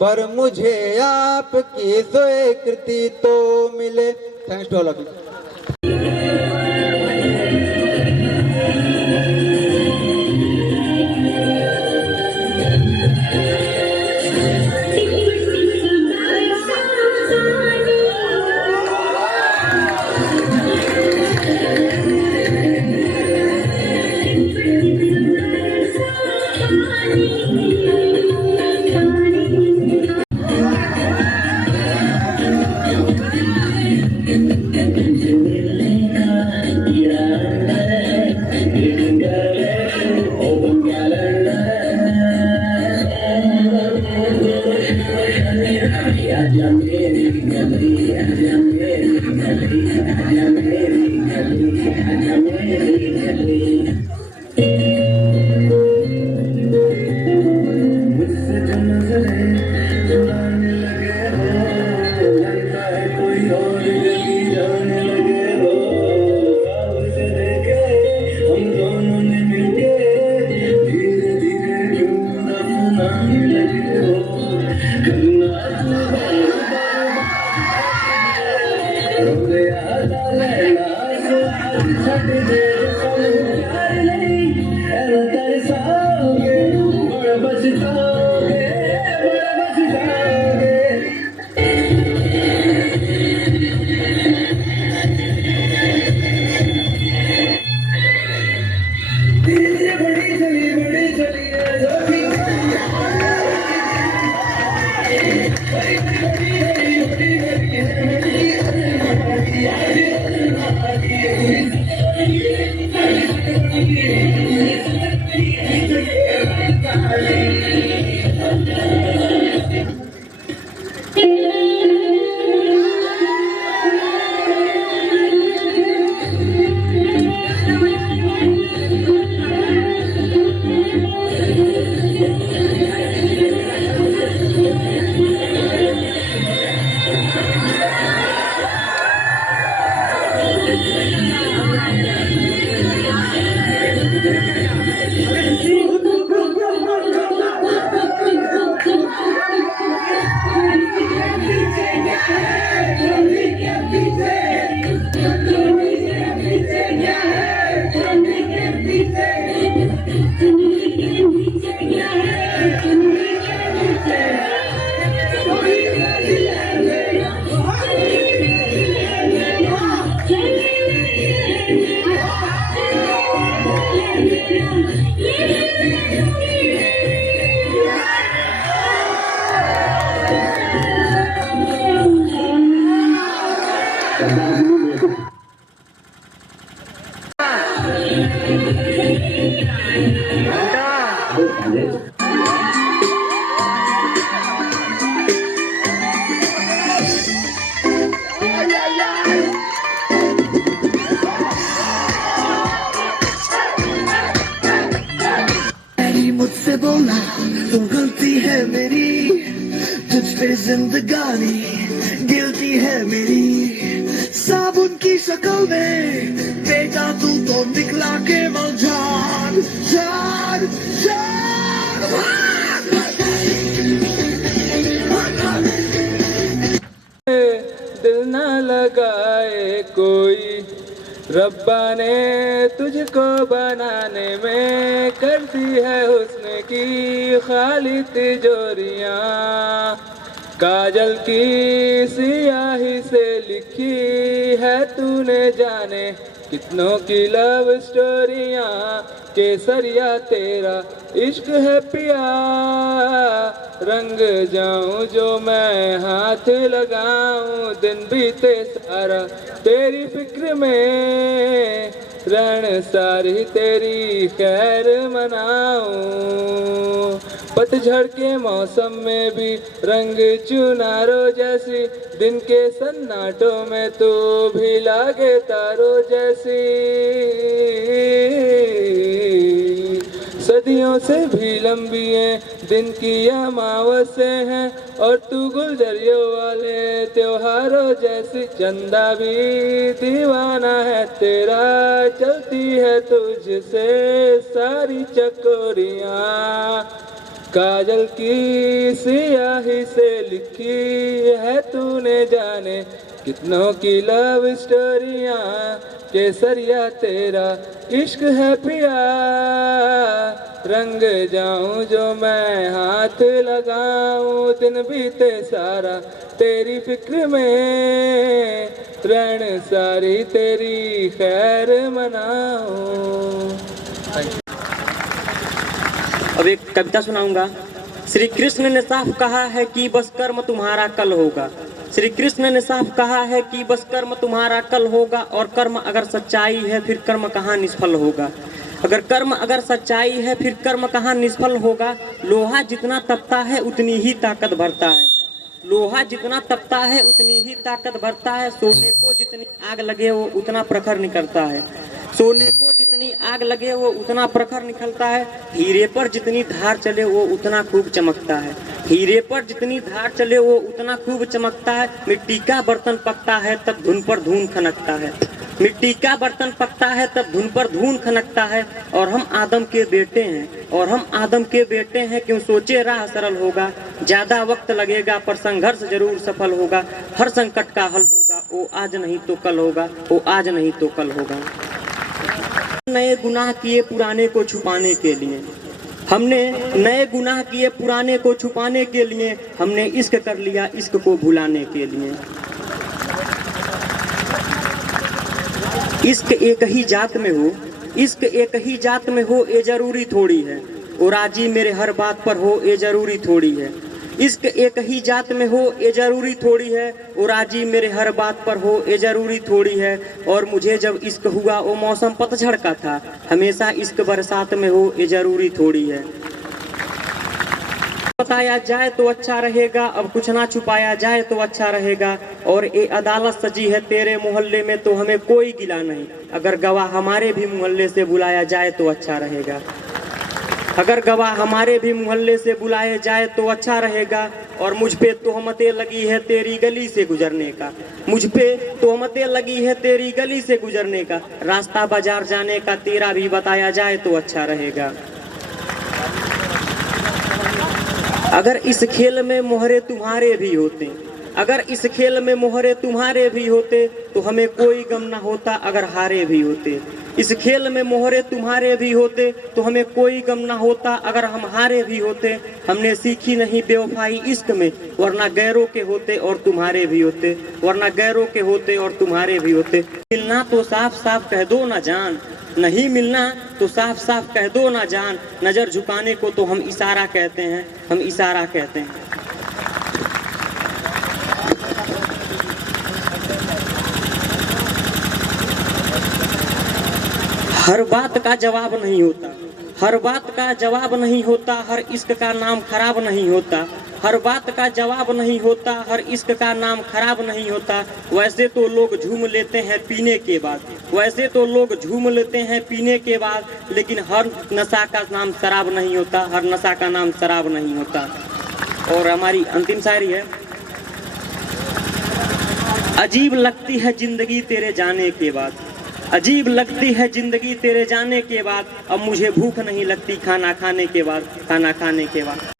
पर मुझे आपकी स्वीकृति तो मिले। Thanks to all of you. मुझसे बोला तू गलती है मेरी, तुझ पे जिंदगानी गिल्टी है मेरी। साबुन की शक्ल में बेटा तू तो निकला केवल जान जान जान। दिल ना लगाए कोई, रब्बा ने तुझको बनाने में कर दी है हुस्न की खाली तिजोरियां। काजल की सियाही से लिखी है तूने जाने कितनों की लव स्टोरियां। केसरिया तेरा इश्क है पिया, रंग जाऊं जो मैं हाथ लगाऊं। दिन बीते सारा तेरी फिक्र में, रण सारी तेरी खैर मनाऊं। पतझड़ के मौसम में भी रंग चुनारों जैसी, दिन के सन्नाटों में तू भी लागे तारों जैसी। सदियों से भी लंबी है दिन की अमावस्याएं हैं, और तू गुलजरियों वाले त्योहारों जैसी। चंदा भी दीवाना है तेरा, चलती है तुझसे सारी चकोरियां। काजल की सियाही से लिखी है तूने जाने कितनों की लव स्टोरियां। केसरिया तेरा इश्क है पिया, रंग जाऊं जो मैं हाथ लगाऊं। दिन बीते सारा तेरी फिक्र में, रण सारी तेरी खैर मनाऊं। अब एक कविता सुनाऊंगा। श्री कृष्ण ने साफ कहा है कि बस कर्म तुम्हारा कल होगा। श्री कृष्ण ने साफ कहा है कि बस कर्म तुम्हारा कल होगा, और कर्म अगर सच्चाई है फिर कर्म कहाँ निष्फल होगा। अगर कर्म अगर सच्चाई है फिर कर्म कहाँ निष्फल होगा। लोहा जितना तपता है उतनी ही ताकत भरता है। लोहा जितना तपता है उतनी ही ताकत भरता है। सोने को जितनी आग लगे वो उतना प्रखर निकलता है। सोने को जितनी आग लगे वो उतना प्रखर निकलता है। हीरे पर जितनी धार चले वो उतना खूब चमकता है। हीरे पर जितनी धार चले वो उतना खूब चमकता है। मिट्टी का बर्तन पकता है तब धुन पर धून खनकता है। मिट्टी का बर्तन पकता है तब धुन पर धून खनकता है। और हम आदम के बेटे हैं, और हम आदम के बेटे हैं। क्यों सोचे राह सरल होगा, ज्यादा वक्त लगेगा पर संघर्ष जरूर सफल होगा। हर संकट का हल होगा, वो आज नहीं तो कल होगा, वो आज नहीं तो कल होगा। नए गुनाह किए पुराने को छुपाने के लिए, हमने नए गुनाह किए पुराने को छुपाने के लिए। हमने इश्क कर लिया इश्क को भुलाने के लिए। इश्क एक ही जात में हो, इश्क एक ही जात में हो ये जरूरी थोड़ी है, और राजी मेरे हर बात पर हो ये जरूरी थोड़ी है। इश्क एक ही जात में हो ये जरूरी थोड़ी है, और राजी मेरे हर बात पर हो ये जरूरी थोड़ी है। और मुझे जब इश्क हुआ वो मौसम पतझड़ का था, हमेशा इश्क बरसात में हो ये जरूरी थोड़ी है। बताया जाए तो अच्छा रहेगा, अब कुछ ना छुपाया जाए तो अच्छा रहेगा। और ये अदालत सजी है तेरे मोहल्ले में तो हमें कोई गिला नहीं, अगर गवाह हमारे भी मोहल्ले से बुलाया जाए तो अच्छा रहेगा। अगर गवाह हमारे भी मोहल्ले से बुलाए जाए तो अच्छा रहेगा। और मुझ पे तोहमतें लगी है तेरी गली से गुजरने का, मुझ पे तोहमतें लगी है तेरी गली से गुजरने का। रास्ता बाजार जाने का तेरा भी बताया जाए तो अच्छा रहेगा। अगर इस खेल में मोहरे तुम्हारे भी होते, अगर इस खेल में मोहरे तुम्हारे भी होते तो हमें कोई गम ना होता अगर हारे भी होते। इस खेल में मोहरे तुम्हारे भी होते तो हमें कोई गम ना होता अगर हम हारे भी होते। हमने सीखी नहीं बेवफाई इश्क में, वरना गैरों के होते और तुम्हारे भी होते, वरना गैरों के होते और तुम्हारे भी होते। मिलना तो साफ साफ कह दो ना जान, नहीं मिलना तो साफ साफ कह दो ना जान। नजर झुकाने को तो हम इशारा कहते हैं, हम इशारा कहते हैं। हर बात का जवाब नहीं होता, हर बात का जवाब नहीं होता, हर इश्क का नाम खराब नहीं होता। हर बात का जवाब नहीं होता, हर इश्क का नाम खराब नहीं होता। वैसे तो लोग झूम लेते हैं पीने के बाद, वैसे तो लोग झूम लेते हैं पीने के बाद, लेकिन हर नशा का नाम शराब नहीं होता, हर नशा का नाम शराब नहीं होता। और हमारी अंतिम शायरी है। अजीब लगती है जिंदगी तेरे जाने के बाद, अजीब लगती है जिंदगी तेरे जाने के बाद। अब मुझे भूख नहीं लगती खाना खाने के बाद, खाना खाने के बाद।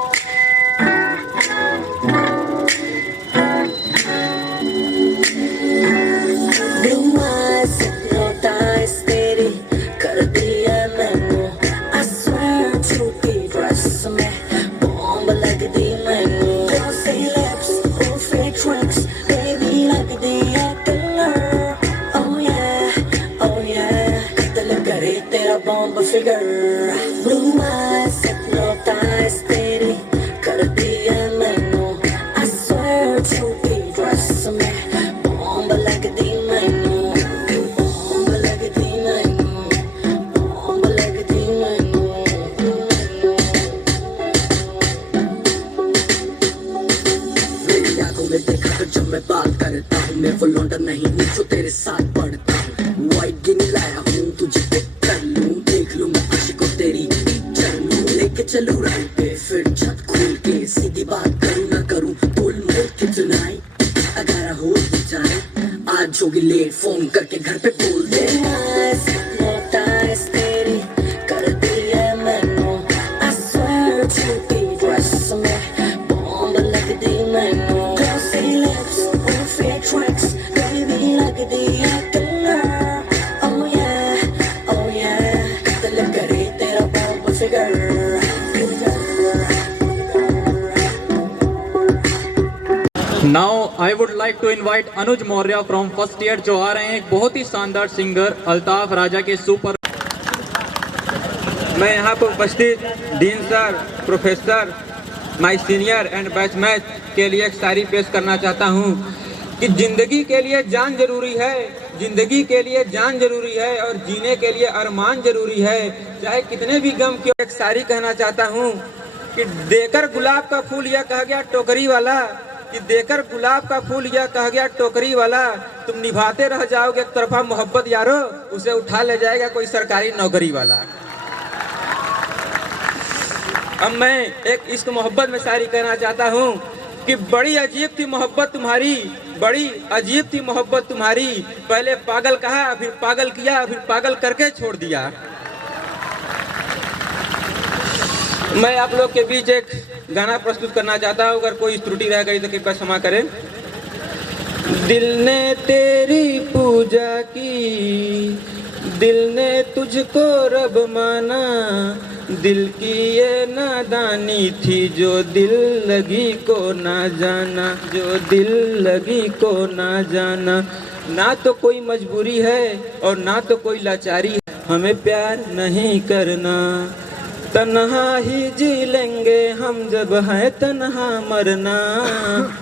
Figure blue eyes, hypnotize तेरी कर दिया मैनू। I swear to be dress में bomb लगदी मैनू, bomb लगदी मैनू, bomb लगदी मैनू। मेरी आंखों में देखा तो जब मैं बात करता हूँ, मैं वो लौंडा नहीं हूँ जो तेरे साथ पढ़ता हूँ। वाइट गिनी लाया हूँ तुझे चलू राइट पे फिर छत खोल के सीधी बात करूँ ना करूँ बोल मोल के tonight अगर हो जाए आज होगी लेट फोन करके घर पे बोल दे। तेरी कर दिया मैनू I swear to be dress में bomb लगदी मैनू। Glossy lips on fake tracks baby लगदी है killer। Oh yeah दिल करे तेरा bomb figure। Now I would like to invite Anuj Maurya from first year जो आ रहे हैं एक बहुत ही शानदार सिंगर अल्ताफ राजा के सुपर। मैं यहाँ पर उपस्थित dean sir, professor, my senior and batchmate के लिए एक शायरी पेश करना चाहता हूँ कि जिंदगी के लिए जान जरूरी है, जिंदगी के लिए जान जरूरी है और जीने के लिए अरमान जरूरी है, चाहे कितने भी गम की। एक शायरी कहना चाहता हूँ कि देकर गुलाब का फूल यह कह गया टोकरी वाला, कि देकर गुलाब का फूल यह कह गया टोकरी वाला, तुम निभाते रह जाओगे एक तरफा मोहब्बत यारो, उसे उठा ले जाएगा कोई सरकारी नौकरी वाला। अब मैं एक इश्क मोहब्बत में शायरी कहना चाहता हूँ कि बड़ी अजीब थी मोहब्बत तुम्हारी, बड़ी अजीब थी मोहब्बत तुम्हारी, पहले पागल कहा फिर पागल किया फिर पागल करके छोड़ दिया। मैं आप लोग के बीच एक गाना प्रस्तुत करना चाहता हूँ, अगर कोई त्रुटि रह गई तो कृपया क्षमा करें। दिल ने तेरी पूजा की, दिल ने तुझको रब माना, दिल की ये नादानी थी जो दिल लगी को ना जाना, जो दिल लगी को ना जाना। ना तो कोई मजबूरी है और ना तो कोई लाचारी है, हमें प्यार नहीं करना, तन्हा ही जी लेंगे हम जब है तन्हा मरना,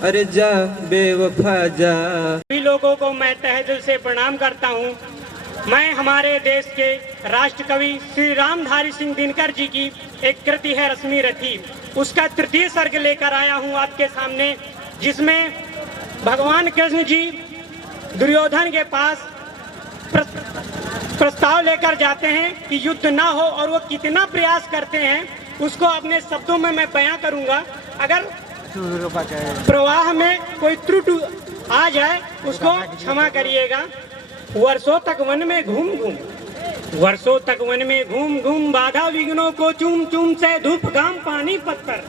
अरे जा बेवफा जा। सभी लोगों को मैं तहे दिल से प्रणाम करता हूँ। मैं हमारे देश के राष्ट्र कवि श्री रामधारी सिंह दिनकर जी की एक कृति है रश्मि रथी, उसका तृतीय सर्ग लेकर आया हूँ आपके सामने, जिसमें भगवान कृष्ण जी दुर्योधन के पास प्रस्ताव लेकर जाते हैं कि युद्ध ना हो, और वो कितना प्रयास करते हैं उसको अपने शब्दों में मैं बयां करूंगा। अगर प्रवाह में कोई त्रुटि आ जाए उसको क्षमा करिएगा। वर्षों तक वन में घूम घूम, वर्षों तक वन में घूम घूम, बाधा विघ्नों को चूम चूम, से धूप घाम पानी पत्थर,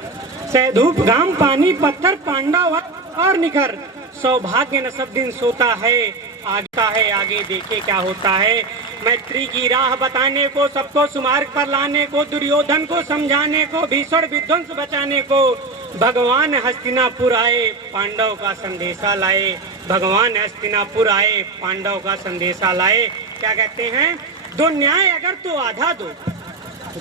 से धूप घाम पानी पत्थर, पांडव और निखर, सौभाग्य न सब दिन सोता है, आगे देखे क्या होता है। मैत्री की राह बताने को, सबको सुमार्ग पर लाने को, दुर्योधन को समझाने को, भीषण विध्वंस बचाने को, भगवान हस्तिनापुर आए, पांडव का संदेशा लाए, भगवान हस्तिनापुर आए, पांडव का संदेशा लाए। क्या कहते हैं? दो न्याय अगर तो आधा दो,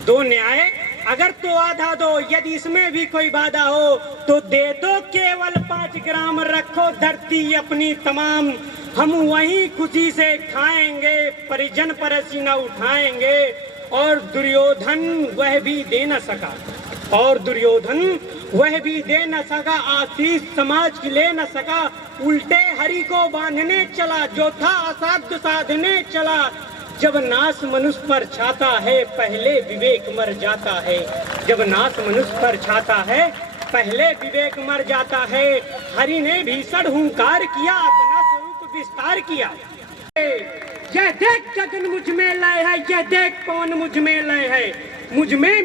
दो न्याय अगर तो आधा दो, यदि इसमें भी कोई बाधा हो तो दे दो केवल 5 ग्राम, रखो धरती अपनी तमाम, हम वहीं खुशी से खाएंगे, परिजन पसीना उठाएंगे। और दुर्योधन वह भी दे न सका, और दुर्योधन वह भी दे न सका, आशीष समाज की ले न सका, उल्टे हरि को बांधने चला, जो था असाध्य साधने चला। जब नाश मनुष्य पर छाता है, पहले विवेक मर जाता है, जब नाश मनुष्य पर छाता है, पहले विवेक मर जाता है। हरि ने भीषण हुंकार किया, अपना स्वरूप विस्तार किया। यह देख गगन मुझ में लय है, यह देख पवन मुझ में लय है, मुझ में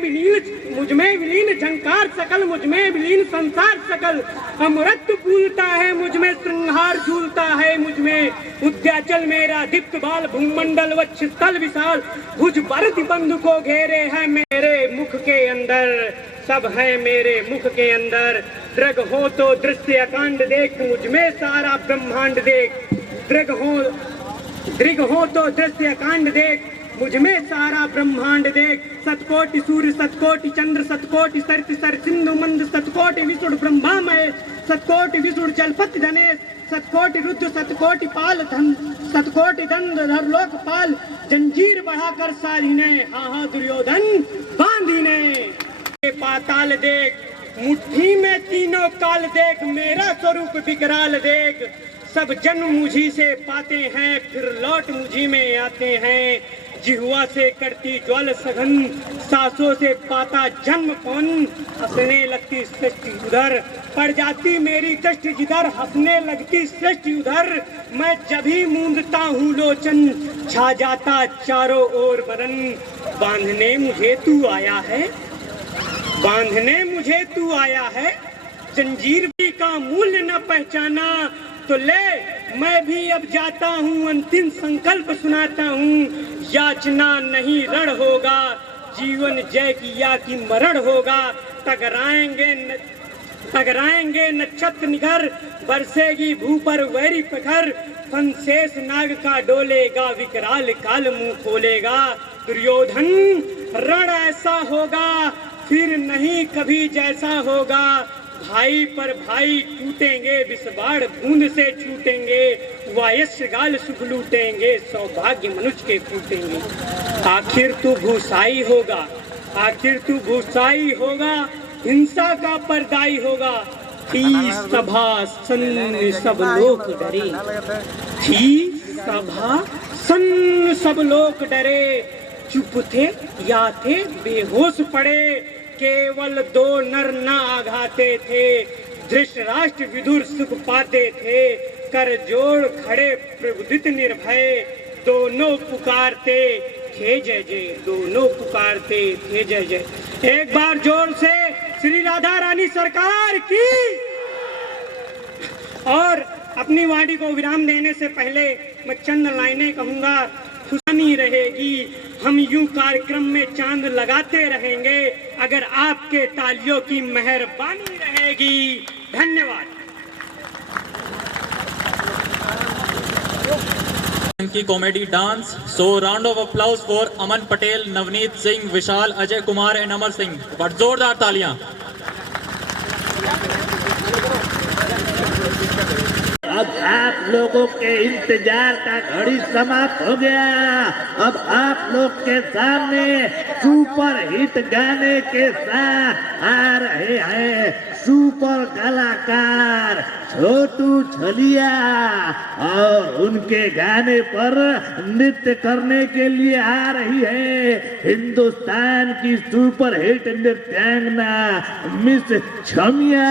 विलीन झंकार सकल, मुझ में विलीन संसार सकल, अमृत फूलता है मुझ में, श्रृंगार झूलता है मुझ में, उद्याचल मेरा दीप्त बाल, भूमंडल वक्षस्थल विशाल, भुज भरत बंधु को घेरे है मेरे मुख के अंदर, सब है मेरे मुख के अंदर। दृग हो तो दृश्य अकांड देख, मुझ में सारा ब्रह्मांड देख, दृग हो तो दृश्य अकांड देख, मुझ में सारा ब्रह्मांड देख। सतकोटि सूर्य सतकोटि चंद्र सतकोटि सरति सर सिंधु मंद, सतकोटि विष्णु ब्रह्मा महेश, सतकोटि विष्णु जलपति धनेश, सतकोटि रुद्र सतकोटि पाल धन, सतकोटि दंड धरलोक पाल, जंजीर बढ़ाकर साधिने, हा दुर्योधन बांधिने। पाताल देख, मुट्ठी में तीनों काल देख, मेरा स्वरूप विकराल देख, सब जन्म मुझी से पाते हैं, फिर लौट मुझी में आते हैं। जिह्वा से करती ज्वल सघन, सांसों से पाता जन्म पवन, हंसने लगती सृष्टि उधर, पड़ जाती मेरी दृष्टि जिधर, हंसने लगती सृष्टि उधर। मैं जब ही मूंदता हूँ लोचन, छा जाता चारों ओर बदन। बांधने मुझे तू आया है, बांधने मुझे तू आया है, जंजीर भी का मूल्य न पहचाना, तो ले मैं भी अब जाता हूँ, अंतिम संकल्प सुनाता हूँ। याचना नहीं रण होगा, जीवन जय किया कि मरण होगा। टकराएंगे नक्षत्र निगर, बरसेगी भू पर वैरी प्रखर, फंसेस नाग का डोलेगा, विकराल काल मुंह खोलेगा। दुर्योधन रण ऐसा होगा, फिर नहीं कभी जैसा होगा। भाई पर भाई टूटेंगे, विषबाण बूंद से छूटेंगे, वायस्य गाल सुख लूटेंगे, सौभाग्य मनुष्य के फूटेंगे। आखिर तू भूसाई होगा, आखिर तू भूसाई होगा, हिंसा का परदाई होगा। थी सभा सन्न सब लोग डरे, थी सभा सन्न सब लोग डरे, चुप थे या थे बेहोश पड़े, केवल 2 नर न आघाते थे, धृतराष्ट्र विदुर सुख पाते थे। कर जोड़ खड़े प्रबुद्धित निर्भय, दोनों पुकारते थे जय जय, दोनों पुकारते थे जय जय। एक बार जोर से श्री राधा रानी सरकार की। और अपनी वाणी को विराम देने से पहले मैं चंद लाइनें कहूँगा, खुशानी रहेगी। हम यूं कार्यक्रम में चांद लगाते रहेंगे अगर आपके तालियों की मेहरबानी रहेगी। धन्यवाद। की comedy dance. So round of applause for Aman Patel, Navneet Singh, Vishal, Ajay Kumar and Amar Singh. But जोरदार तालियां. अब आप लोगों के इंतजार का घड़ी समाप्त हो गया. अब आप लोग के सामने सुपर हिट गाने के साथ आ रहे हैं सुपर कलाकार छोटू छलिया, और उनके गाने पर नृत्य करने के लिए आ रही है हिंदुस्तान की सुपर हिट नृत्यांगना मिस छमिया.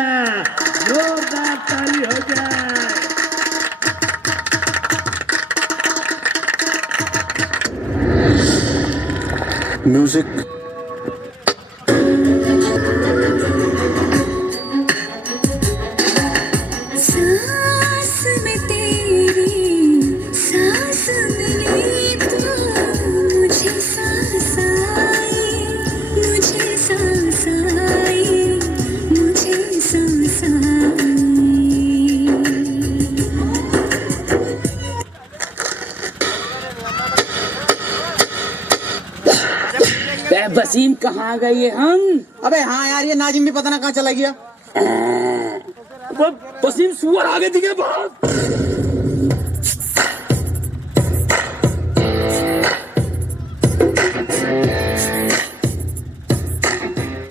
जोरदार ताली हो जाए. म्यूजिक. सांस में तेरी सांस मिली तो मुझे सांस आई, मुझे सांस आई, मुझे सांस आई. वसीम कहाँ गई है हम? अबे हाँ यार, ये नाजिम भी पता ना कहाँ चला गया. वसीम सुअर आगे दिखे बहुत.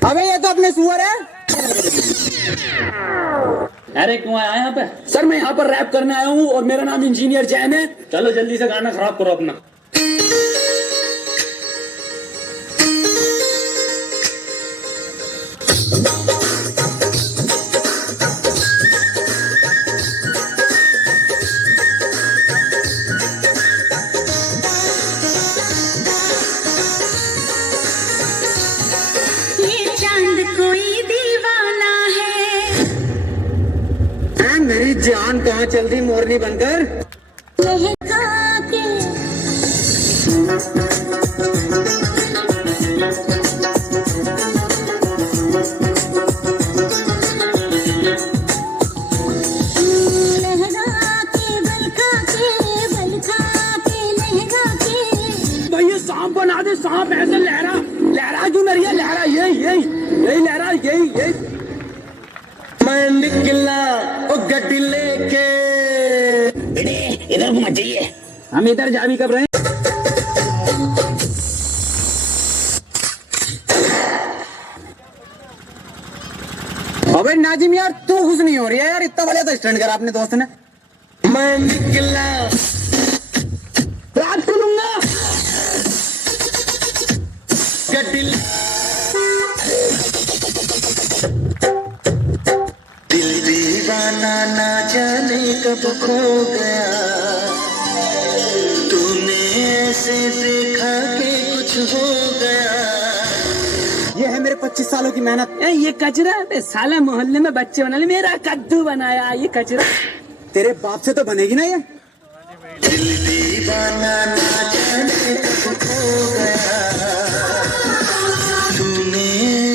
अबे ये तो अपने सुअर है. अरे क्यों आया यहाँ पे? सर मैं यहाँ पर रैप करने आया हूँ और मेरा नाम इंजीनियर जैन है. चलो जल्दी से गाना खराब करो अपना. मेरी जान कहाँ चल रही मोरनी बनकर. भैया सांप बना दे. सांप ऐसे लहरा लहरा क्यों मेरी? लहरा यही लहरा यही. मैं निकला ओ गड्डी लेके. इधर घुमा चाहिए. हम इधर जा भी कब रहे. अबे नाजिम यार तू खुश नहीं हो रही है यार. इतना बड़ा तो स्टैंड करा अपने दोस्त ने. मैं निकला रात को लूंगा गड्डी. दीवाना ना जाने कब खो गया. तूने ऐसे देखा कि कुछ हो गया. ये है मेरे 25 सालों की मेहनत. ये कचरा साला मोहल्ले में बच्चे बना ले. मेरा कद्दू बनाया ये कचरा. तेरे बाप से तो बनेगी ना ये. दिल दीवाना ना जाने कब खो गया. तूने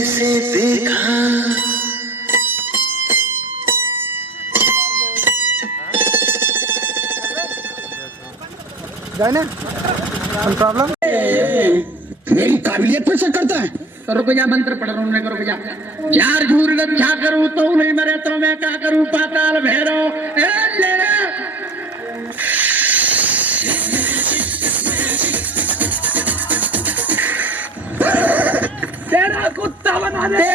ऐसे देखा. प्रॉब्लम मेरी काबिलियत पर शक करता है. रुपया मंत्र पढ़ रहा हूँ मैं. रुपया चार झूरगत क्या करूँ तो नहीं मरे तो मैं क्या करूँ. पाताल भैरव तेरा कुत्ता बना दे.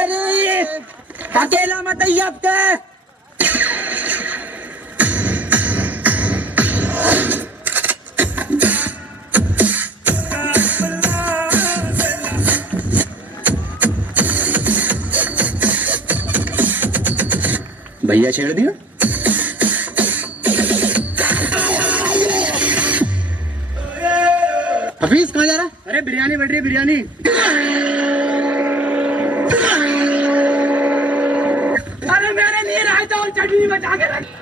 अकेला मत अब के. भैया छेड़ दिया. हफीज कहाँ जा रहा? अरे बिरयानी बढ़ रही है बिरयानी. अरे मेरे लिए रायता और चटनी बचा के रख.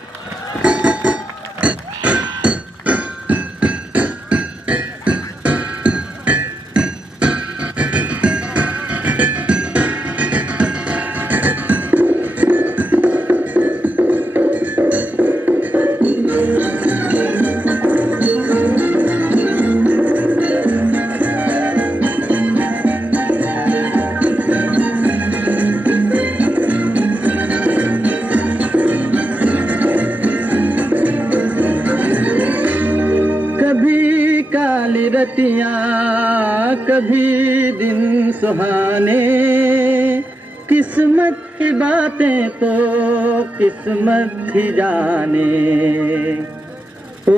सुहाने, किस्मत की बातें तो किस्मत ही जाने। ओ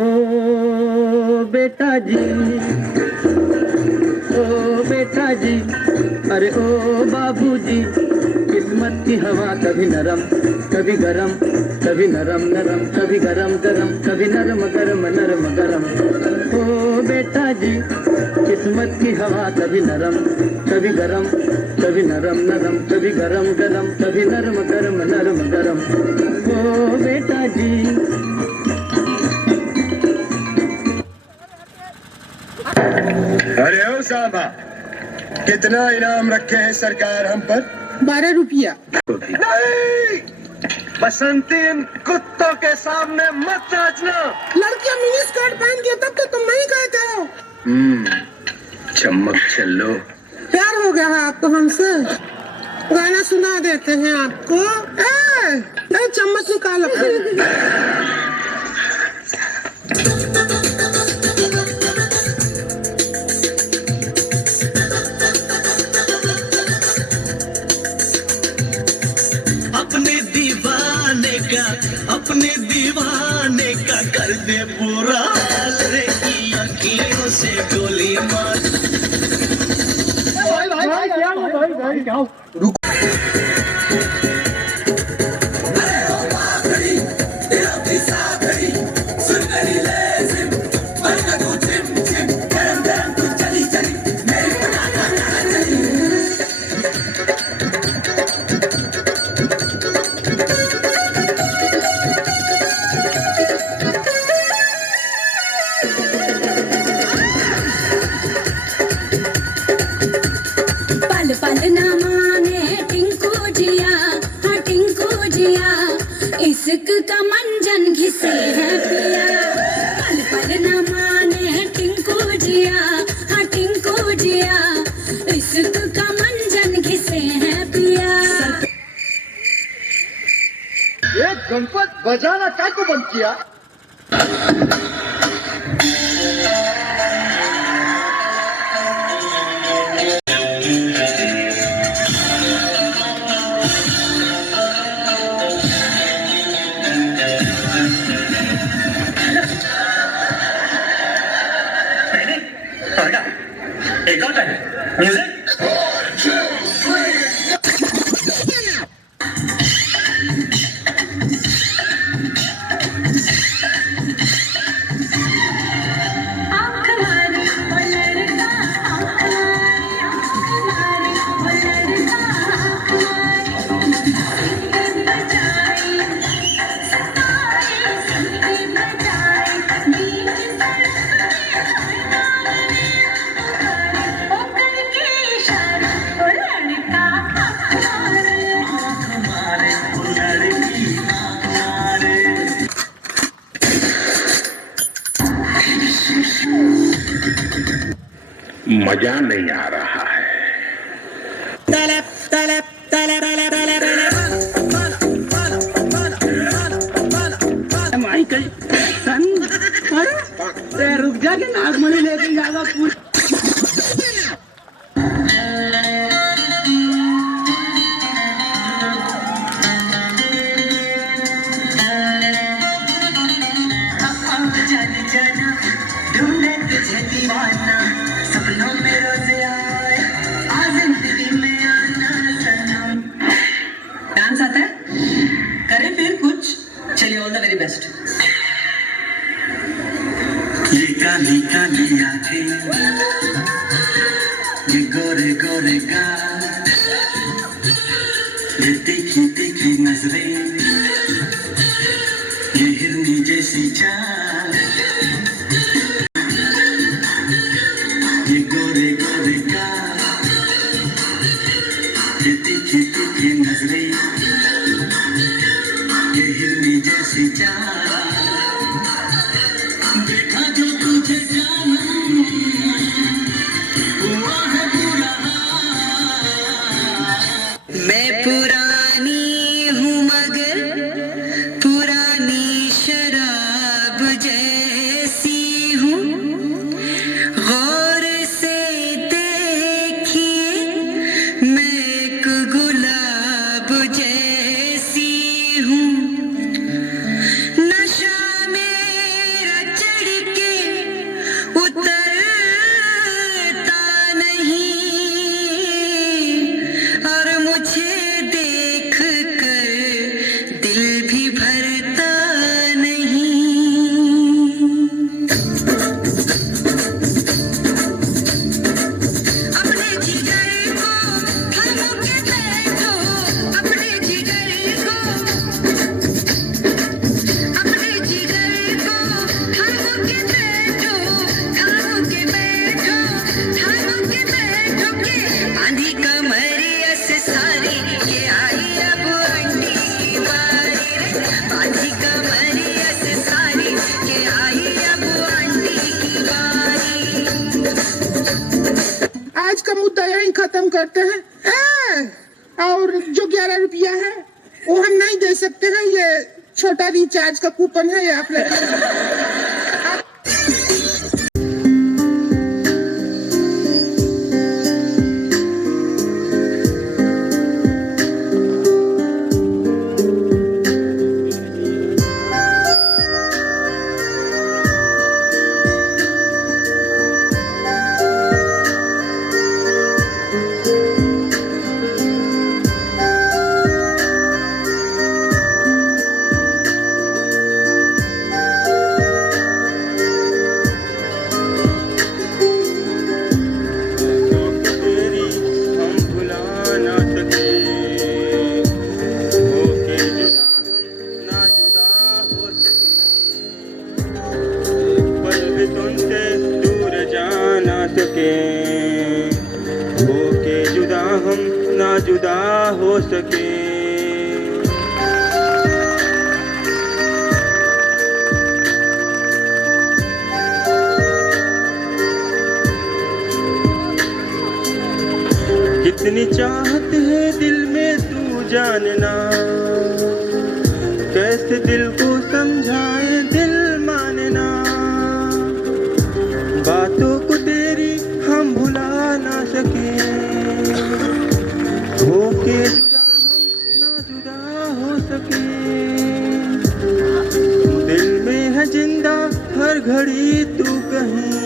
बेटा जी, ओ बेटा जी, अरे ओ बाबूजी, किस्मत की हवा कभी नरम कभी गरम, कभी नरम नरम कभी गरम गरम, कभी नरम गरम नरम गरम। ओ बेटा जी, किस्मत की हवा कभी नरम कभी गरम, कभी नरम नरम कभी गरम गरम, कभी नरम गरम नरम गरम। ओ बेटा जी। अरे ओ साहबा, कितना इनाम रखे हैं सरकार हम पर? 12 रुपया। नहीं, बसंती इन कुत्तों के सामने मत नाचना। लड़कियां मिनी स्कर्ट पहन के तब तो तुम नहीं कहते हो। चमक चलो। प्यार हो गया है आपको हमसे? गाना सुना देते हैं आपको। ए, चम्मच निकालो। अपने दीवाने का कर दे पूरा हाल रे, की अखियों से गोली मार। इश्क का मंजन घिसे है पिया, पल पल न माने टिंकू जिया, हाँ टिंकू जिया, इश्क का मंजन घिसे है पिया। ये गणपत बजाना क्या को बंद किया? मजा नहीं आ रहा है। रुक जा के नागमणि लेके जाएगा पूरी। डांस आता है? करें फिर कुछ? चलिए, ऑल द वेरी बेस्ट। ये काली काली आंखें, ये गोरे गोरे गाल, ये तीखी तीखी नजरें, ये हिरनी जैसी चाल, ये गोरे गोरे गाल, ये तीखी तीखी नजरें, ये हिरनी जैसी चाल। देखा जो तुझे जानम, हुआ है बुरा। मैं पुरानी हूँ मगर पुरानी शराब जैसी हूँ। गौर से देखिए करते हैं और जो 11 रुपया है वो हम नहीं दे सकते हैं। ये छोटा रिचार्ज का कूपन है, ये आप ले जुदा हो सके। कितनी चाहत है दिल में तू जानना, कैसे दिल को समझाए दिल मानना। बातों को तेरी हम भुला ना सके, होके जुदा हम ना जुदा हो सके। दिल में है जिंदा हर घड़ी तू कहीं।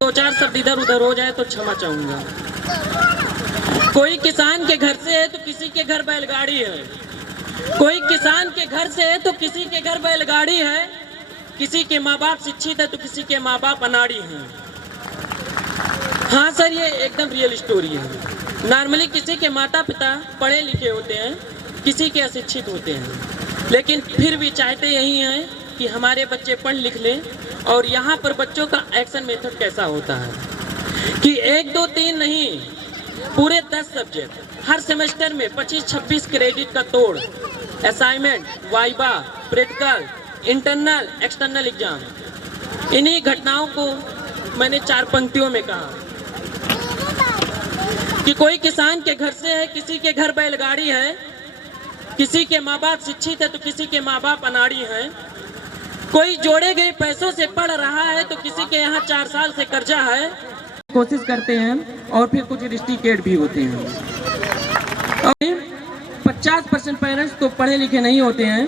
दो चार शब्द इधर उधर हो जाए तो क्षमा चाहूंगा। कोई किसान के घर से है तो किसी के घर बैलगाड़ी है, कोई किसान के घर से है तो किसी के घर बैलगाड़ी है, किसी के माँ बाप शिक्षित है तो किसी के माँ बाप अनाड़ी हैं। हाँ सर, ये एकदम रियल स्टोरी है। नॉर्मली किसी के माता पिता पढ़े लिखे होते हैं, किसी के अशिक्षित होते हैं, लेकिन फिर भी चाहते यही हैं कि हमारे बच्चे पढ़ लिख लें। और यहाँ पर बच्चों का एक्शन मेथड कैसा होता है कि 1 2 3 नहीं, पूरे 10 सब्जेक्ट हर सेमेस्टर में 25-26 क्रेडिट का तोड़, assignment, viva, practical, internal, external exam. इन्हीं घटनाओं को मैंने 4 पंक्तियों में कहा कि कोई किसान के घर से है, किसी के घर बैलगाड़ी है, किसी के माँ बाप शिक्षित है तो किसी के माँ बाप अनाड़ी हैं। कोई जोड़े गए पैसों से पढ़ रहा है तो किसी के यहाँ 4 साल से कर्जा है। कोशिश करते हैं और फिर कुछ रिस्ट्रिकेट भी होते हैं। 50% पेरेंट्स तो पढ़े लिखे नहीं होते हैं,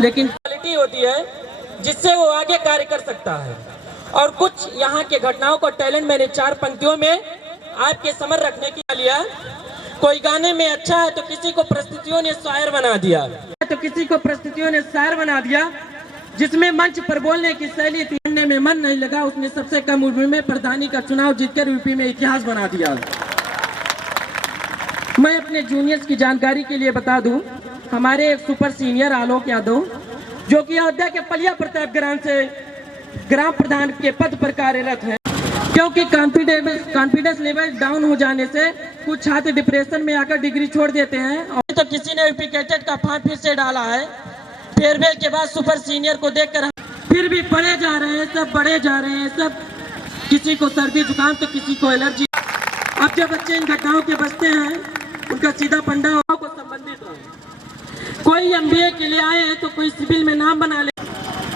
लेकिन क्वालिटी होती है जिससे वो आगे कार्य कर सकता है। और कुछ यहाँ के घटनाओं का टैलेंट मैंने 4 पंक्तियों में आपके समझ रखने के लिया। कोई गाने में अच्छा है तो किसी को परिस्थितियों ने शायर बना दिया, तो किसी को परिस्थितियों ने शायर बना दिया। जिसमें मंच पर बोलने की शैली थी, पढ़ने में मन नहीं लगा, उसने सबसे कम उम्र में प्रधानी का चुनाव जीतकर यूपी में इतिहास बना दिया। मैं अपने जूनियर्स की जानकारी के लिए बता दूं, हमारे एक सुपर सीनियर आलोक यादव जो कि अयोध्या के पलिया प्रताप ग्राम से ग्राम प्रधान के पद पर कार्यरत है, क्योंकि कॉन्फिडेंस लेवल डाउन हो जाने से कुछ छात्र डिप्रेशन में आकर डिग्री छोड़ देते हैं। और तो किसी ने यूपी कैडेट का फॉर्म फिर से डाला है। फेयरवेल के बाद सुपर सीनियर को देखकर फिर भी पढ़े जा रहे हैं, सब बढ़े जा रहे हैं, सब किसी को सर्दी जुकाम तो किसी को एलर्जी। अब जब बच्चे इन घटनाओं के बचते हैं, उनका सीधा पंडा को संबंधित हो। कोई MBA के लिए आए हैं तो कोई सिविल में नाम बना ले,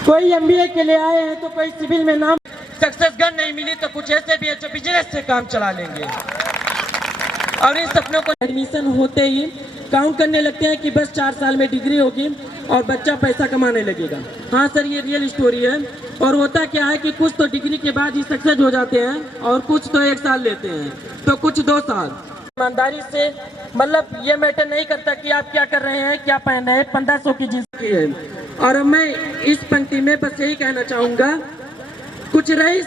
कोई MBA के लिए आए हैं तो कोई सिविल में नाम। सक्सेस गन नहीं मिली तो कुछ ऐसे भी है जो बिजनेस से काम चला लेंगे और इन सपनों को एडमिशन होते ही काउंट करने लगते हैं कि बस 4 साल में डिग्री होगी और बच्चा पैसा कमाने लगेगा। हाँ सर, ये रियल स्टोरी है। और होता क्या है कि कुछ तो डिग्री के बाद ही सक्सेस हो जाते हैं और कुछ तो 1 साल लेते हैं तो कुछ 2 साल। ईमानदारी से, मतलब ये मैटर नहीं करता कि आप क्या कर रहे हैं, क्या पहन रहे हैं, 1500 की जींस की है। और मैं इस पंक्ति में बस यही कहना चाहूँगा, कुछ रही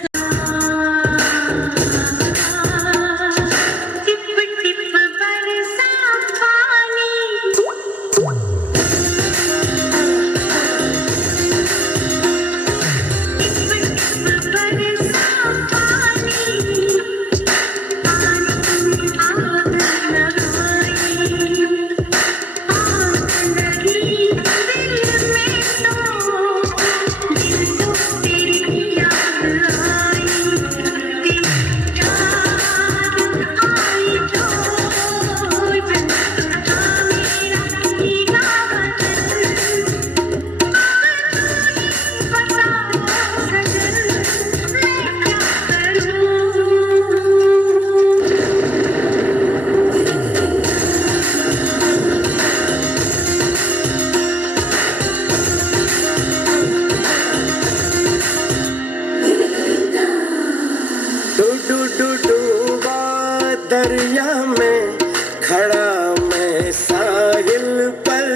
दरिया में खड़ा मैं साहिल पर,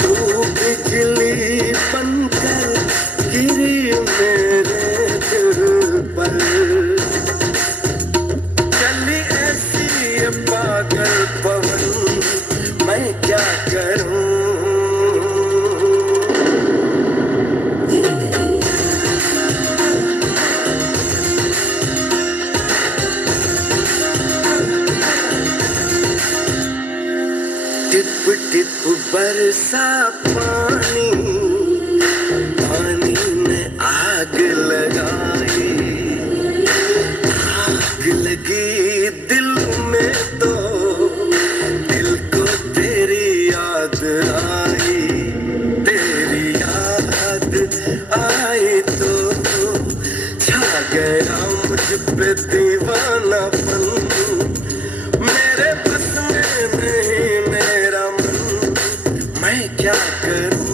तू बिजली बनकर गिरी मेरे दिल पर। चली ऐसी ये पागल पवन, मैं क्या करूं। टिप टिप बरसा पानी, पानी ने आग लगाई। आग लगी दिल में तो दिल को तेरी याद आई। तेरी याद आई तो छा गया मुझ पे दीवानापन। मेरे बस में नहीं मेरा मन, मैं क्या करूं।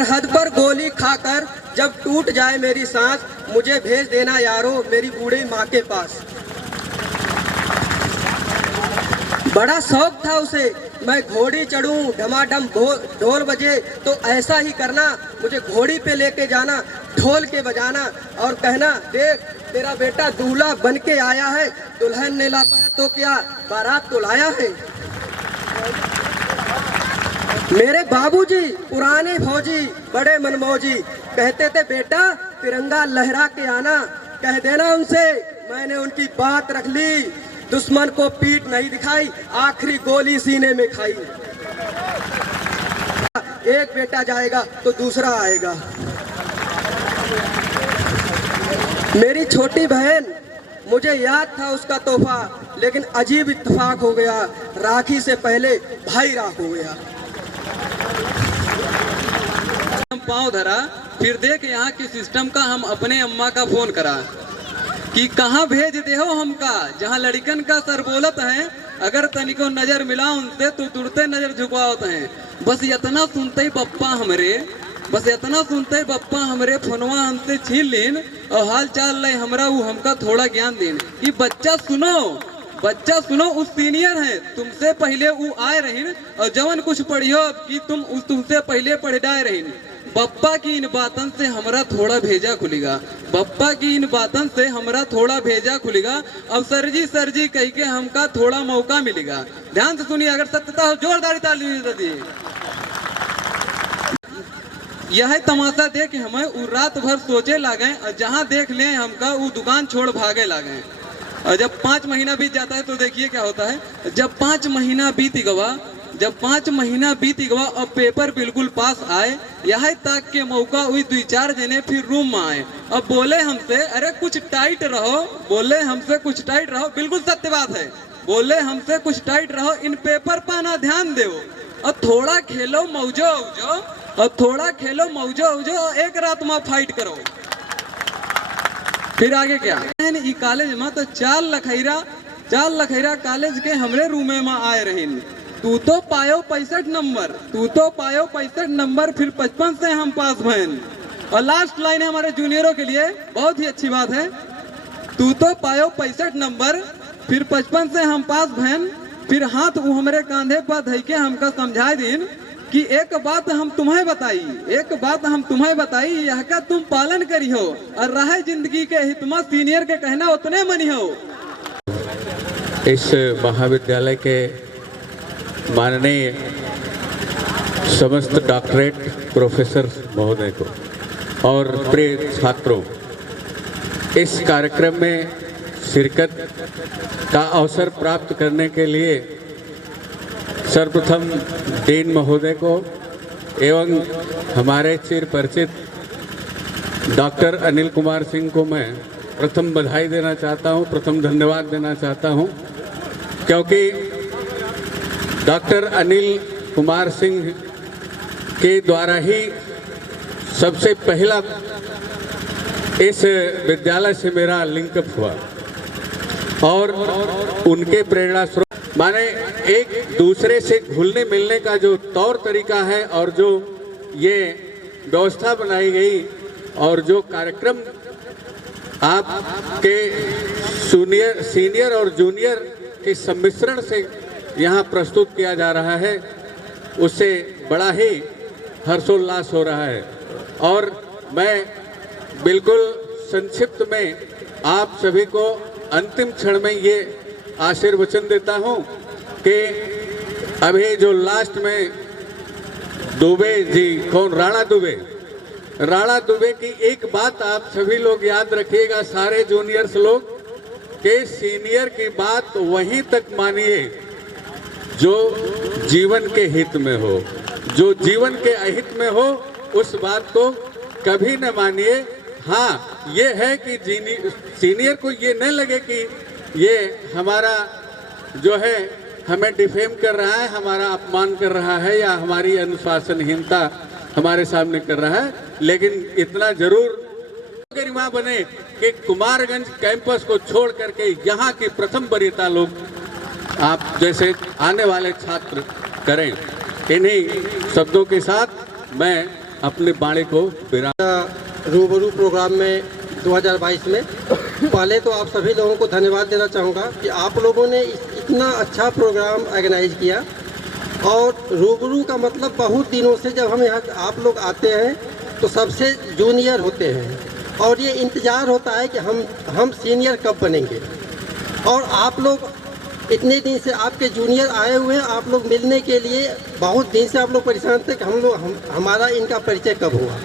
हद पर गोली खाकर जब टूट जाए मेरी सांस, मुझे भेज देना यारो मेरी बूढ़ी माँ के पास। बड़ा शौक था उसे मैं घोड़ी चढ़ूं, ढमाढम ढोल बजे तो ऐसा ही करना। मुझे घोड़ी पे लेके जाना, ढोल के बजाना और कहना, देख तेरा बेटा दूल्हा बन के आया है। दुल्हन ने ला पाया तो क्या, बारात तो लाया है। मेरे बाबूजी पुराने फौजी बड़े मनमौजी, कहते थे बेटा तिरंगा लहरा के आना। कह देना उनसे मैंने उनकी बात रख ली। दुश्मन को पीठ नहीं दिखाई, आखिरी गोली सीने में खाई। एक बेटा जाएगा तो दूसरा आएगा। मेरी छोटी बहन, मुझे याद था उसका तोहफा, लेकिन अजीब इत्तेफाक हो गया। राखी से पहले भाई राख हो गया। पाँव धरा, फिर देख यहाँ की सिस्टम का हम अपने अम्मा का फोन करा कि कहाँ भेज दे हो हमका, जहाँ लड़कन का सर बोलत है। अगर तनिको नजर मिला उनसे तो तुरते नजर झुकावत हैं। बस इतना सुनते ही पप्पा हमरे फोनवा हमसे छीन लीन और हाल चाल ले हमरा वो हमका थोड़ा ज्ञान देन कि बच्चा सुनो उस सीनियर है तुमसे पहले वो आए रहीन और जवन कुछ पढ़ियो अब कि तुम तुमसे पहले पढ़ जाए रहीन। बप्पा की इन बातन से हमरा थोड़ा भेजा खुलेगा। अब सर जी कह के हमका थोड़ा मौका मिलेगा। ध्यान से सुनिए, अगर सत्यता हो जोरदार ताली दीजिए। यह तमाशा देख हमें वो रात भर सोचे लागे और जहाँ देख ले हमका वो दुकान छोड़ भागे लागे। और जब 5 महीना बीत जाता है तो देखिए क्या होता है। जब 5 महीना बीत गवा और पेपर बिल्कुल पास आए, यह तक के मौका हुई 2-4 जने फिर रूम में आए। अब बोले हमसे अरे कुछ टाइट रहो, बिल्कुल सत्य बात है। बोले हमसे कुछ टाइट रहो, इन पेपर पर ना ध्यान दो और थोड़ा खेलो मौजो एक रात में फाइट करो। फिर आगे क्या ई कॉलेज में तो 4 लखैरा कॉलेज के हमरे रूमे में आए रही। तू तो पायो 65 नंबर, फिर 55 से हम पास भैन। और लास्ट लाइन है हमारे जूनियरों के लिए, बहुत ही अच्छी बात है। तू तो पायो 65 नंबर, फिर 55 से हम पास भैन। फिर हाथ वो हमारे कांधे पर धइ के हमका समझाए दिन कि एक बात हम तुम्हें बताई, यह का तुम पालन करी हो और रहे जिंदगी के हित में सीनियर के कहना उतने मनी हो। इस महाविद्यालय के माननीय समस्त डॉक्टरेट प्रोफेसर महोदय को और प्रिय छात्रों, इस कार्यक्रम में शिरकत का अवसर प्राप्त करने के लिए सर्वप्रथम डीन महोदय को एवं हमारे चिर परिचित डॉक्टर अनिल कुमार सिंह को मैं प्रथम बधाई देना चाहता हूं, प्रथम धन्यवाद देना चाहता हूं, क्योंकि डॉक्टर अनिल कुमार सिंह के द्वारा ही सबसे पहला इस विद्यालय से मेरा लिंकअप हुआ और उनके प्रेरणा स्रोत माने एक दूसरे से घुलने मिलने का जो तौर तरीका है और जो ये व्यवस्था बनाई गई और जो कार्यक्रम आपके सीनियर और जूनियर के सम्मिश्रण से यहाँ प्रस्तुत किया जा रहा है, उससे बड़ा ही हर्षोल्लास हो रहा है। और मैं बिल्कुल संक्षिप्त में आप सभी को अंतिम क्षण में ये आशीर्वचन देता हूँ कि अभी जो लास्ट में दुबे जी, कौन, राणा दुबे की एक बात आप सभी लोग याद रखिएगा, सारे जूनियर्स लोग, कि सीनियर की बात वहीं तक मानिए जो जीवन के हित में हो, जो जीवन के अहित में हो उस बात को कभी न मानिए। हाँ, ये है कि सीनियर को ये न लगे कि ये हमारा जो है हमें डिफेम कर रहा है, हमारा अपमान कर रहा है या हमारी अनुशासनहीनता हमारे सामने कर रहा है, लेकिन इतना जरूर गरिमा बने कि कुमारगंज कैंपस को छोड़ करके यहाँ की प्रथम वरीयता लोग आप जैसे आने वाले छात्र करें। इन्हीं शब्दों के साथ मैं अपने बाणी को रूबरू प्रोग्राम में 2022 में पहले तो आप सभी लोगों को धन्यवाद देना चाहूँगा कि आप लोगों ने इतना अच्छा प्रोग्राम ऑर्गेनाइज किया। और रूबरू का मतलब बहुत दिनों से जब हम यहाँ आप लोग आते हैं तो सबसे जूनियर होते हैं और ये इंतज़ार होता है कि हम सीनियर कब बनेंगे। और आप लोग इतने दिन से आपके जूनियर आए हुए हैं, आप लोग मिलने के लिए बहुत दिन से आप लोग परेशान थे कि हमारा इनका परिचय कब हुआ।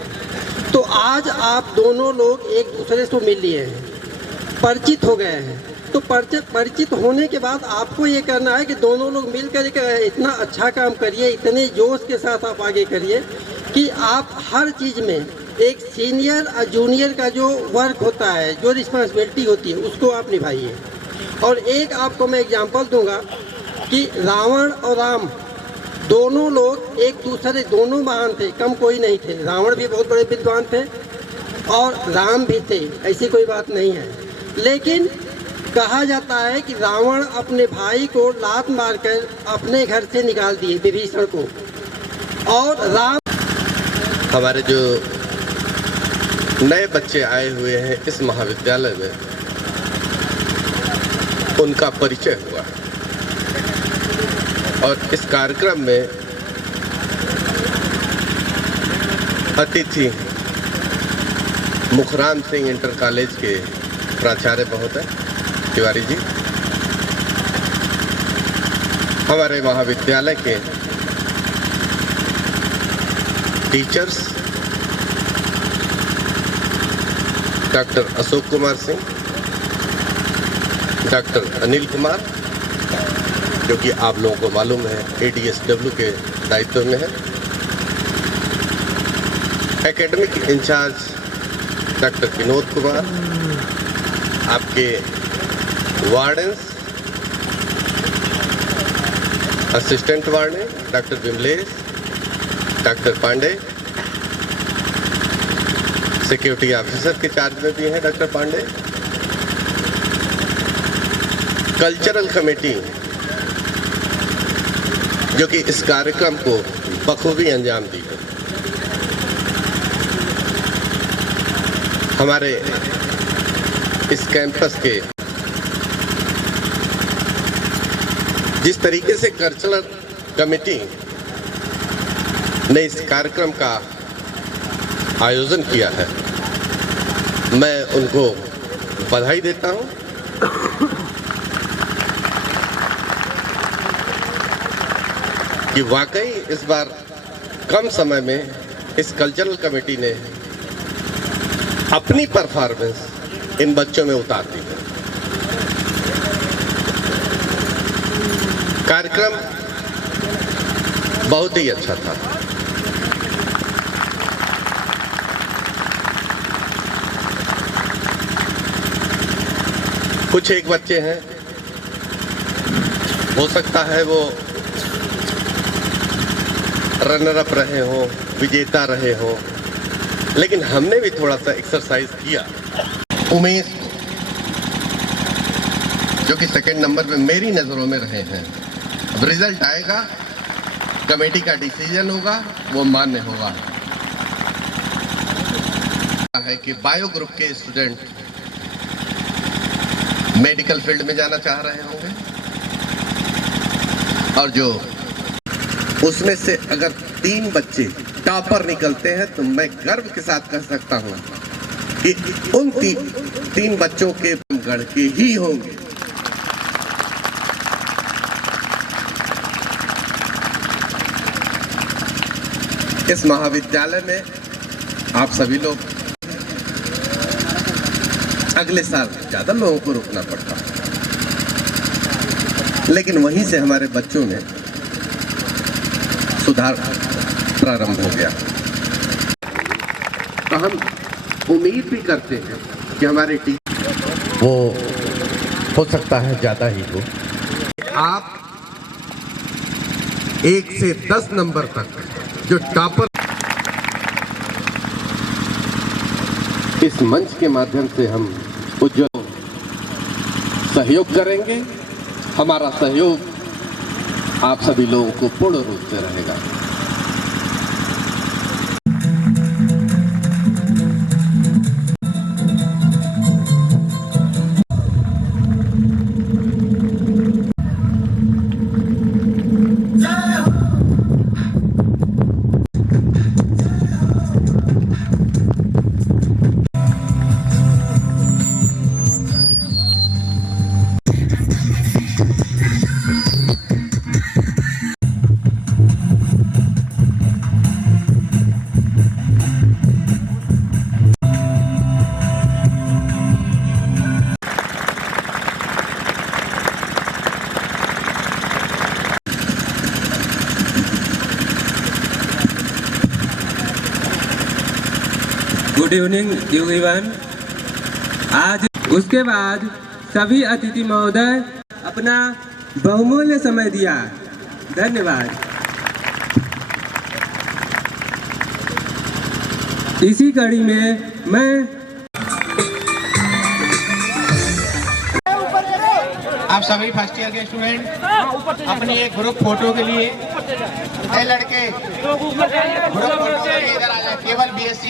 तो आज आप दोनों लोग एक दूसरे से मिल लिए हैं, परिचित हो गए हैं। तो परिचित होने के बाद आपको ये करना है कि दोनों लोग मिलकर इतना अच्छा काम करिए, इतने जोश के साथ आप आगे करिए कि आप हर चीज़ में एक सीनियर और जूनियर का जो वर्क होता है, जो रिस्पॉन्सिबिलिटी होती है, उसको आप निभाइए। और एक आपको मैं एग्जांपल दूंगा कि रावण और राम दोनों लोग एक दूसरे, दोनों महान थे, कम कोई नहीं थे। रावण भी बहुत बड़े विद्वान थे और राम भी थे, ऐसी कोई बात नहीं है। लेकिन कहा जाता है कि रावण अपने भाई को लात मारकर अपने घर से निकाल दिए, विभीषण को। और राम, हमारे जो नए बच्चे आए हुए हैं इस महाविद्यालय में, उनका परिचय हुआ और इस कार्यक्रम में अतिथि मुखराम सिंह इंटर कॉलेज के प्राचार्य महोदय तिवारी जी, हमारे महाविद्यालय के teachers doctor Ashok Kumar Singh, doctor Anil Kumar, जो कि आप लोगों को मालूम है ADSW के दायित्व में है, academic incharge doctor Vinod Kumar, आपके wardens, assistant warden doctor Vimlesh, doctor Pandey, security officer के चार्ज में भी हैं डॉक्टर पांडे, कल्चरल कमेटी जो कि इस कार्यक्रम को बखूबी अंजाम दी है, हमारे इस कैंपस के जिस तरीके से कल्चरल कमेटी ने इस कार्यक्रम का आयोजन किया है, मैं उनको बधाई देता हूं। कि वाकई इस बार कम समय में इस कल्चरल कमेटी ने अपनी परफॉर्मेंस इन बच्चों में उतार दी है। कार्यक्रम बहुत ही अच्छा था। कुछ एक बच्चे हैं, हो सकता है वो रनर अप रहे हो, विजेता रहे हो, लेकिन हमने भी थोड़ा सा एक्सरसाइज किया। उमेश जो कि सेकंड नंबर पे मेरी नज़रों में रहे हैं। अब रिजल्ट आएगा, कमेटी का डिसीजन होगा, वो मान्य होगा। है कि बायो ग्रुप के स्टूडेंट मेडिकल फील्ड में जाना चाह रहे होंगे और जो उसमें से अगर 3 बच्चे टॉपर निकलते हैं तो मैं गर्व के साथ कह सकता हूं कि उन 3 बच्चों के गढ़ के ही होंगे। इस महाविद्यालय में आप सभी लोग अगले साल ज्यादा लोगों को रुकना पड़ता, लेकिन वहीं से हमारे बच्चों में सुधार प्रारंभ हो गया। तो हम उम्मीद भी करते हैं कि हमारे टीचर वो हो सकता है ज्यादा ही हो। आप 1 से 10 नंबर तक जो टॉपर इस मंच के माध्यम से हम उज्ज्वल सहयोग करेंगे। हमारा सहयोग आप सभी लोगों को पूर्ण रूप से रहेगा। Good evening everyone. आज उसके बाद सभी अतिथि महोदय अपना बहुमूल्य समय दिया, धन्यवाद। इसी कड़ी में मैं आप सभी फर्स्ट ईयर के स्टूडेंट अपनी एक ग्रुप फोटो के लिए लड़के ग्रुप फोटो के लिए इधर आ जाए। केवल BSc